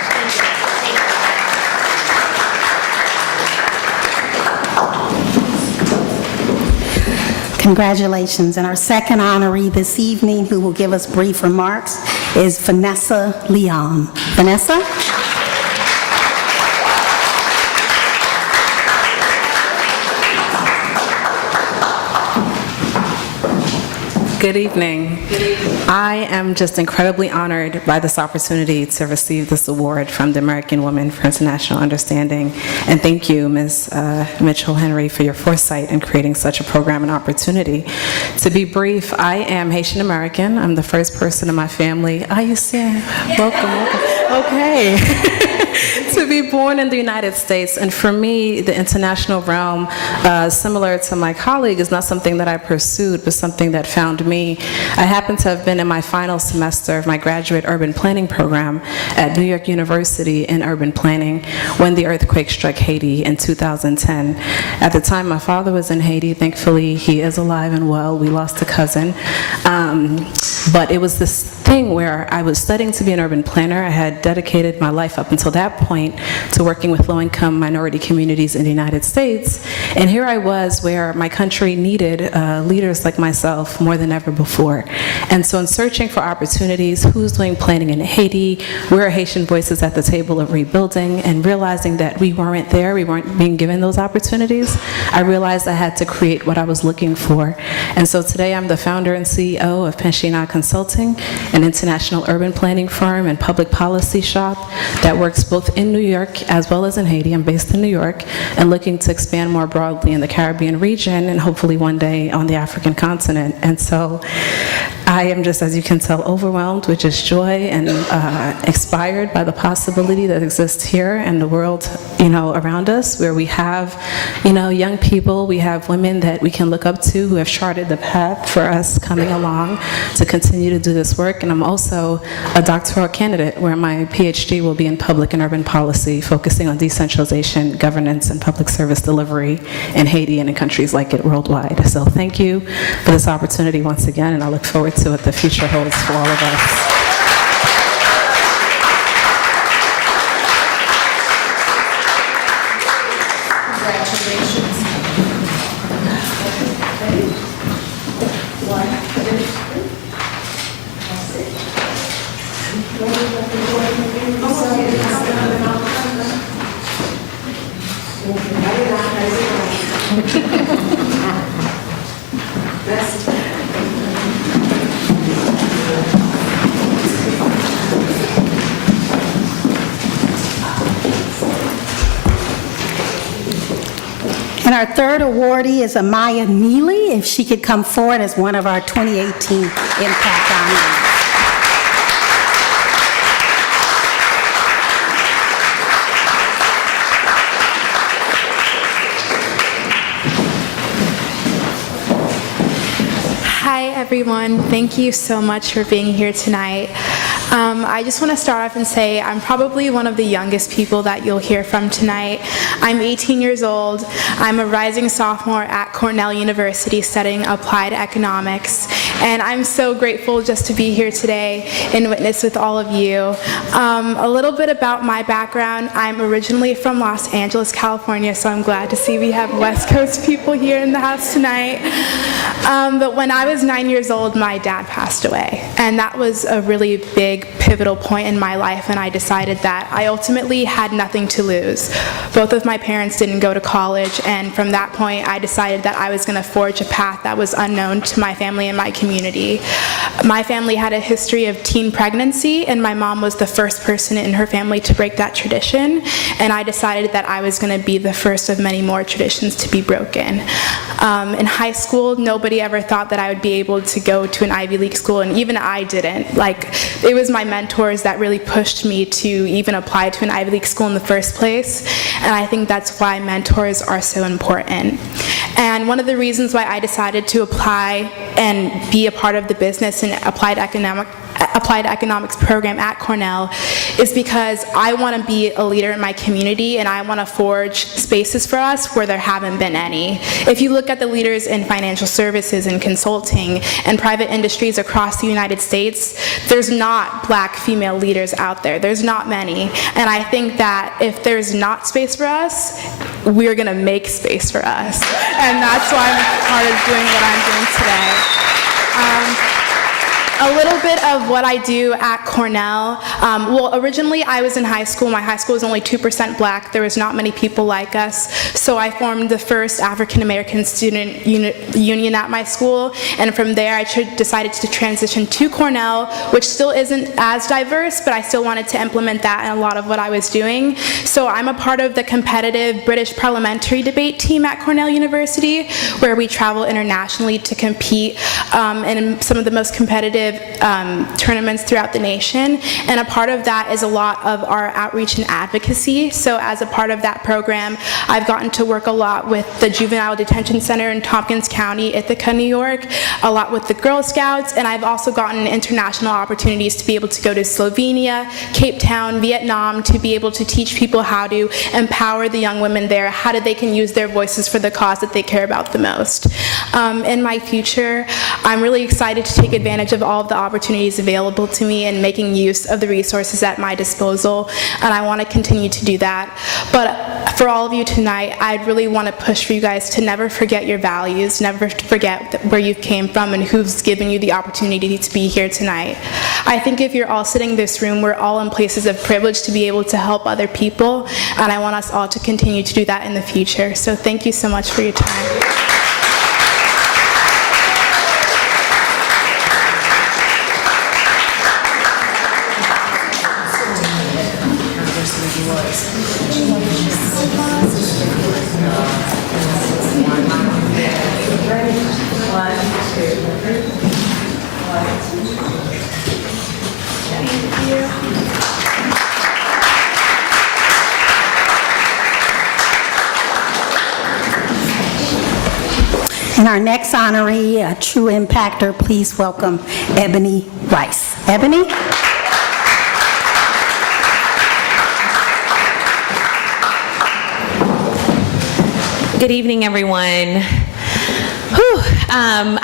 Congratulations. And our second honoree this evening, who will give us brief remarks, is Vanessa Leon. Vanessa? Good evening. I am just incredibly honored by this opportunity to receive this award from the American Women for International Understanding. And thank you, Ms. Mitchell-Henry, for your foresight in creating such a program and opportunity. To be brief, I am Haitian American. I'm the first person in my family. Welcome. Okay. To be born in the United States, and for me, the international realm, similar to my colleague, is not something that I pursued, but something that found me. I happen to have been in my final semester of my graduate urban planning program at New York University in urban planning when the earthquake struck Haiti in 2010. At the time, my father was in Haiti. Thankfully, he is alive and well. We lost a cousin. But it was this thing where I was studying to be an urban planner. I had dedicated my life up until that point to working with low-income minority communities in the United States. And here I was where my country needed leaders like myself more than ever before. And so in searching for opportunities, who's doing planning in Haiti, where are Haitian voices at the table of rebuilding, and realizing that we weren't there, we weren't being given those opportunities, I realized I had to create what I was looking for. And so today I'm the founder and CEO of Pensiona Consulting, an international urban planning firm and public policy shop that works both in New York as well as in Haiti. I'm based in New York and looking to expand more broadly in the Caribbean region and hopefully one day on the African continent. And so I am just, as you can tell, overwhelmed with just joy and inspired by the possibility that exists here and the world, around us, where we have, young people, we have women that we can look up to who have charted the path for us coming along to continue to do this work. And I'm also a doctoral candidate where my PhD will be in public and urban policy, focusing on decentralization, governance, and public service delivery in Haiti and in countries like it worldwide. So thank you for this opportunity once again, and I look forward to what the future holds for all of us. And our third awardee is Amaya Neely, if she could come forward as one of our 2018 Impact honorees. Hi, everyone. Thank you so much for being here tonight. I just want to start off and say I'm probably one of the youngest people that you'll hear from tonight. I'm 18 years old. I'm a rising sophomore at Cornell University studying applied economics. And I'm so grateful just to be here today and witness with all of you. A little bit about my background. I'm originally from Los Angeles, California, so I'm glad to see we have West Coast people here in the house tonight. But when I was 9 years old, my dad passed away. And that was a really big, pivotal point in my life, and I decided that I ultimately had nothing to lose. Both of my parents didn't go to college, and from that point, I decided that I was going to forge a path that was unknown to my family and my community. My family had a history of teen pregnancy, and my mom was the first person in her family to break that tradition, and I decided that I was going to be the first of many more traditions to be broken. In high school, nobody ever thought that I would be able to go to an Ivy League school, and even I didn't. It was my mentors that really pushed me to even apply to an Ivy League school in the first place, and I think that's why mentors are so important. And one of the reasons why I decided to apply and be a part of the business in applied applied economics program at Cornell is because I want to be a leader in my community, and I want to forge spaces for us where there haven't been any. If you look at the leaders in financial services and consulting and private industries across the United States, there's not black female leaders out there. There's not many. And I think that if there's not space for us, we're going to make space for us. And that's why I'm part of doing what I'm doing today. A little bit of what I do at Cornell. Well, originally I was in high school. My high school was only 2% black. There was not many people like us. So I formed the first African American student union at my school. And from there I decided to transition to Cornell, which still isn't as diverse, but I still wanted to implement that in a lot of what I was doing. So I'm a part of the competitive British parliamentary debate team at Cornell University, where we travel internationally to compete in some of the most competitive tournaments throughout the nation, and a part of that is a lot of our outreach and advocacy. So as a part of that program, I've gotten to work a lot with the Juvenile Detention Center in Tompkins County, Ithaca, New York, a lot with the Girl Scouts, and I've also gotten international opportunities to be able to go to Slovenia, Cape Town, Vietnam, to be able to teach people how to empower the young women there, how they can use their voices for the cause that they care about the most. In my future, I'm really excited to take advantage of all of the opportunities available to me and making use of the resources at my disposal, and I want to continue to do that. But for all of you tonight, I'd really want to push for you guys to never forget your values, never forget where you came from and who's given you the opportunity to be here tonight. I think if you're all sitting in this room, we're all in places of privilege to be able to help other people, and I want us all to continue to do that in the future. So thank you so much for your time. And our next honoree, a true impactor, please welcome Ebony Rice. Ebony? Good evening, everyone. Whew.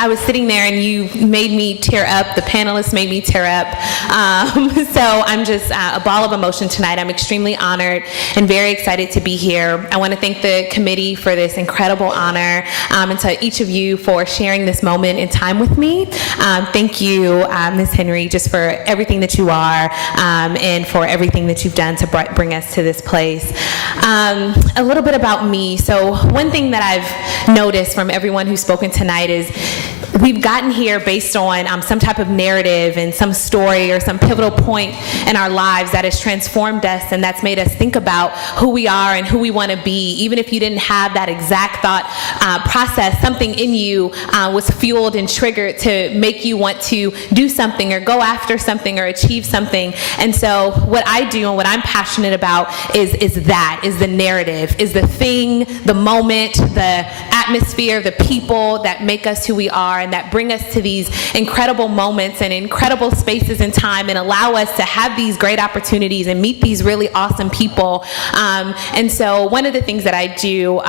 I was sitting there and you made me tear up. The panelists made me tear up. So I'm just a ball of emotion tonight. I'm extremely honored and very excited to be here. I want to thank the committee for this incredible honor, and to each of you for sharing this moment in time with me. Thank you, Ms. Henry, just for everything that you are, and for everything that you've done to bring us to this place. A little bit about me. So one thing that I've noticed from everyone who's spoken tonight is we've gotten here based on some type of narrative and some story or some pivotal point in our lives that has transformed us and that's made us think about who we are and who we want to be. Even if you didn't have that exact thought process, something in you was fueled and triggered to make you want to do something or go after something or achieve something. And so what I do and what I'm passionate about is the narrative, is the thing, the moment, the atmosphere, the people that make us who we are and that bring us to these incredible moments and incredible spaces in time and allow us to have these great opportunities and meet these really awesome people. And so one of the things that I do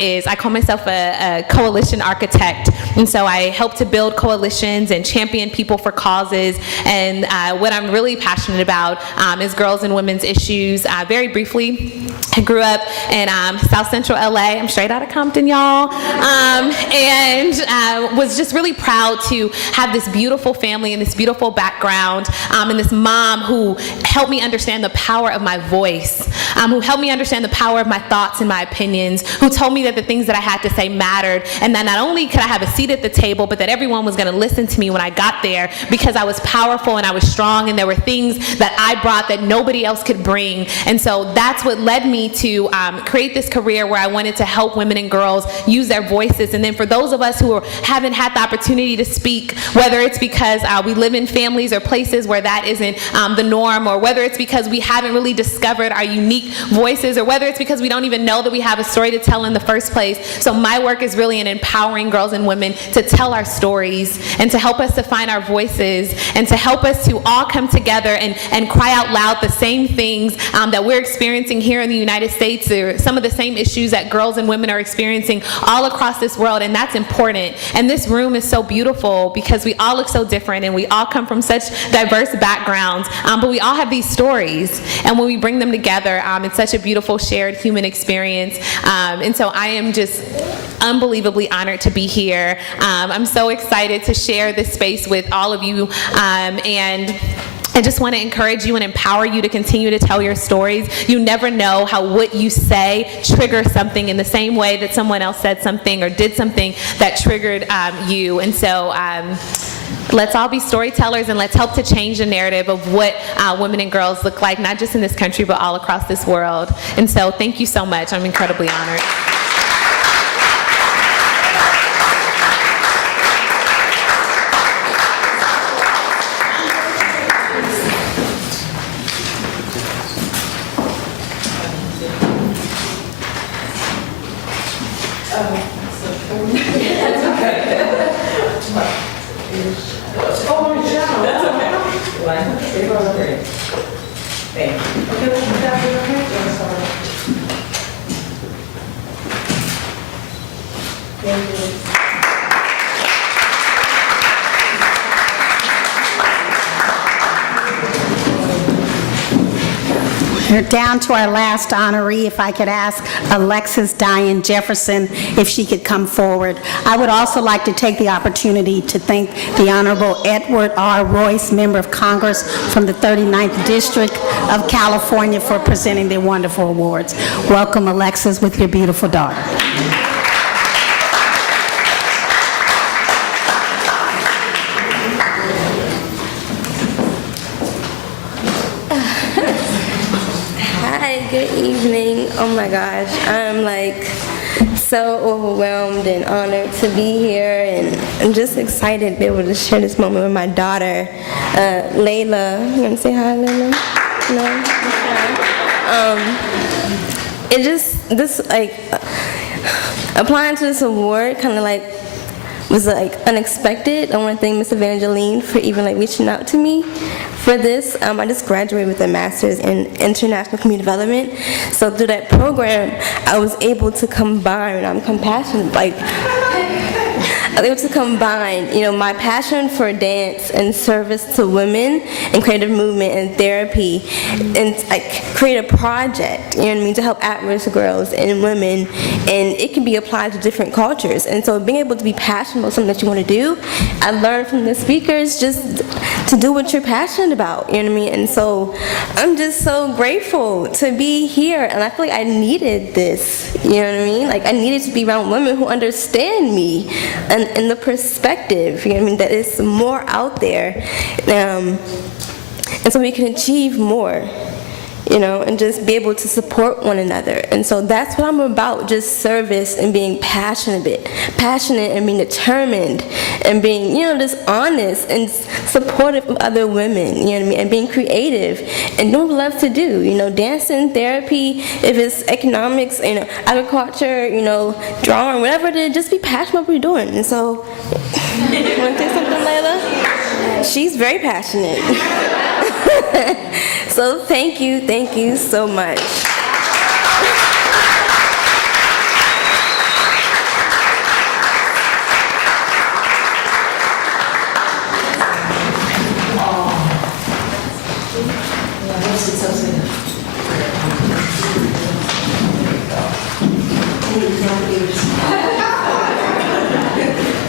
is I call myself a coalition architect. And so I help to build coalitions and champion people for causes. And what I'm really passionate about is girls and women's issues. Very briefly, I grew up in South Central LA. I'm straight out of Compton, y'all. And was just really proud to have this beautiful family and this beautiful background, and this mom who helped me understand the power of my voice, who helped me understand the power of my thoughts and my opinions, who told me that the things that I had to say mattered, and that not only could I have a seat at the table, but that everyone was going to listen to me when I got there because I was powerful and I was strong and there were things that I brought that nobody else could bring. And so that's what led me to create this career where I wanted to help women and girls use their their voices. And then for those of us who haven't had the opportunity to speak, whether it's because we live in families or places where that isn't the norm, or whether it's because we haven't really discovered our unique voices, or whether it's because we don't even know that we have a story to tell in the first place. So my work is really in empowering girls and women to tell our stories and to help us to find our voices and to help us to all come together and cry out loud the same things that we're experiencing here in the United States, or some of the same issues that girls and women are experiencing all across this world, and that's important. And this room is so beautiful because we all look so different and we all come from such diverse backgrounds, but we all have these stories, and when we bring them together, it's such a beautiful shared human experience. And so I am just unbelievably honored to be here. I'm so excited to share this space with all of you, and I just want to encourage you and empower you to continue to tell your stories. You never know how what you say triggers something in the same way that someone else said something or did something that triggered you. And so let's all be storytellers, and let's help to change the narrative of what women and girls look like, not just in this country, but all across this world. And so thank you so much. I'm incredibly honored. We're down to our last honoree. If I could ask Alexis Diane Jefferson if she could come forward. I would also like to take the opportunity to thank the Honorable Edward R. Royce, Member of Congress from the 39th District of California, for presenting their wonderful awards. Welcome, Alexis, with your beautiful daughter. Good evening. Oh my gosh, I'm like so overwhelmed and honored to be here, and I'm just excited to be able to share this moment with my daughter, Layla. You want to say hi, Layla? No? It just, this like, applying to this award kind of like was like unexpected. I want to thank Miss Evangeline for even like reaching out to me for this. I just graduated with a master's in international community development. So through that program, I was able to combine, I'm compassionate, like, I was able to combine, you know, my passion for dance and service to women and creative movement and therapy, and like create a project, you know what I mean, to help at-risk girls and women, and it can be applied to different cultures. And so being able to be passionate about something that you want to do, I learned from the speakers just to do what you're passionate about, you know what I mean? And so I'm just so grateful to be here, and I feel like I needed this, you know what I mean? Like I needed to be around women who understand me and the perspective, you know what I mean, that is more out there, and so we can achieve more, you know, and just be able to support one another. And so that's what I'm about, just service and being passionate and being determined and being, you know, just honest and supportive of other women, you know what I mean, and being creative and doing what we love to do, you know, dancing, therapy, if it's economics, you know, agriculture, you know, drawing, whatever it is, just be passionate about what you're doing. And so, you want to say something, Layla? She's very passionate. So thank you so much.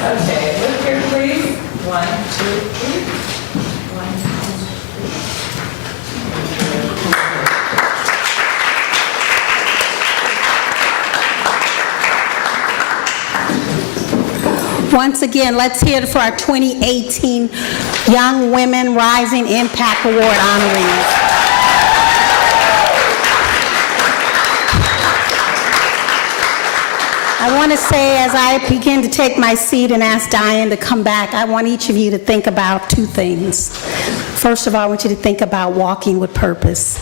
Okay, look here, please. 1, 2, 3. Once again, let's hear it for our 2018 Young Women Rising Impact Award honorees. I want to say, as I begin to take my seat and ask Diane to come back, I want each of you to think about two things. First of all, I want you to think about walking with purpose.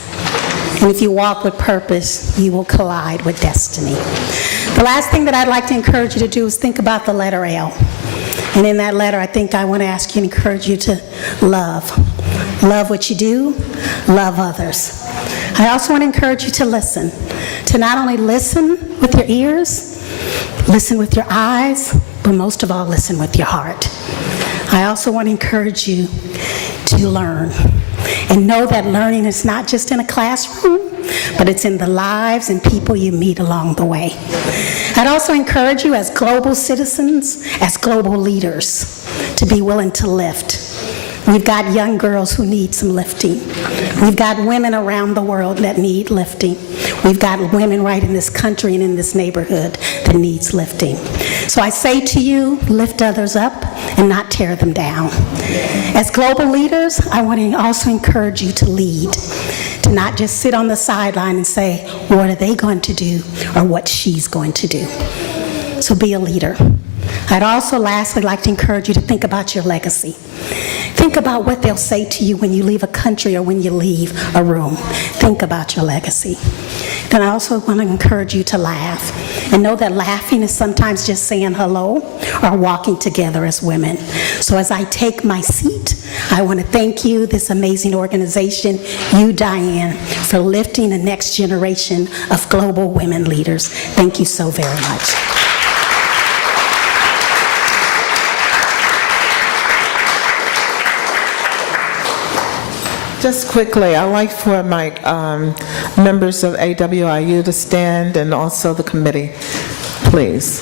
And if you walk with purpose, you will collide with destiny. The last thing that I'd like to encourage you to do is think about the letter L. And in that letter, I think I want to ask you and encourage you to love. Love what you do, love others. I also want to encourage you to listen. To not only listen with your ears, listen with your eyes, but most of all, listen with your heart. I also want to encourage you to learn. And know that learning is not just in a classroom, but it's in the lives and people you meet along the way. I'd also encourage you as global citizens, as global leaders, to be willing to lift. We've got young girls who need some lifting. We've got women around the world that need lifting. We've got women right in this country and in this neighborhood that needs lifting. So I say to you, lift others up and not tear them down. As global leaders, I want to also encourage you to lead, to not just sit on the sideline and say, what are they going to do or what she's going to do. So be a leader. I'd also lastly like to encourage you to think about your legacy. Think about what they'll say to you when you leave a country or when you leave a room. Think about your legacy. Then I also want to encourage you to laugh. And know that laughing is sometimes just saying hello or walking together as women. So as I take my seat, I want to thank you, this amazing organization, you, Diane, for lifting the next generation of global women leaders. Thank you so very much. Just quickly, I'd like for my members of awiu to stand, and also the committee, please.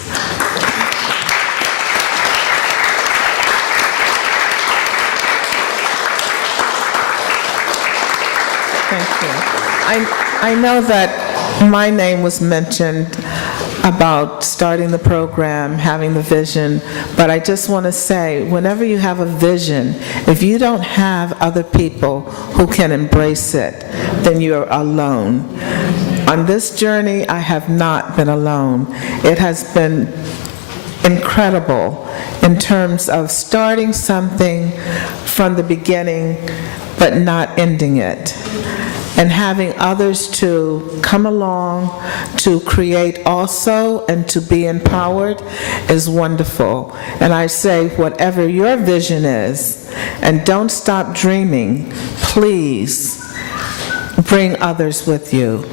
Thank you. I know that my name was mentioned about starting the program, having the vision, but I just want to say, whenever you have a vision, if you don't have other people who can embrace it, then you're alone. On this journey, I have not been alone. It has been incredible in terms of starting something from the beginning, but not ending it. And having others to come along to create also and to be empowered is wonderful. And I say, whatever your vision is, and don't stop dreaming, please bring others with you.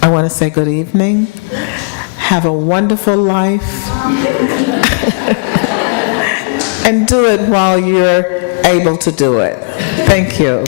I want to say good evening. Have a wonderful life. And do it while you're able to do it. Thank you.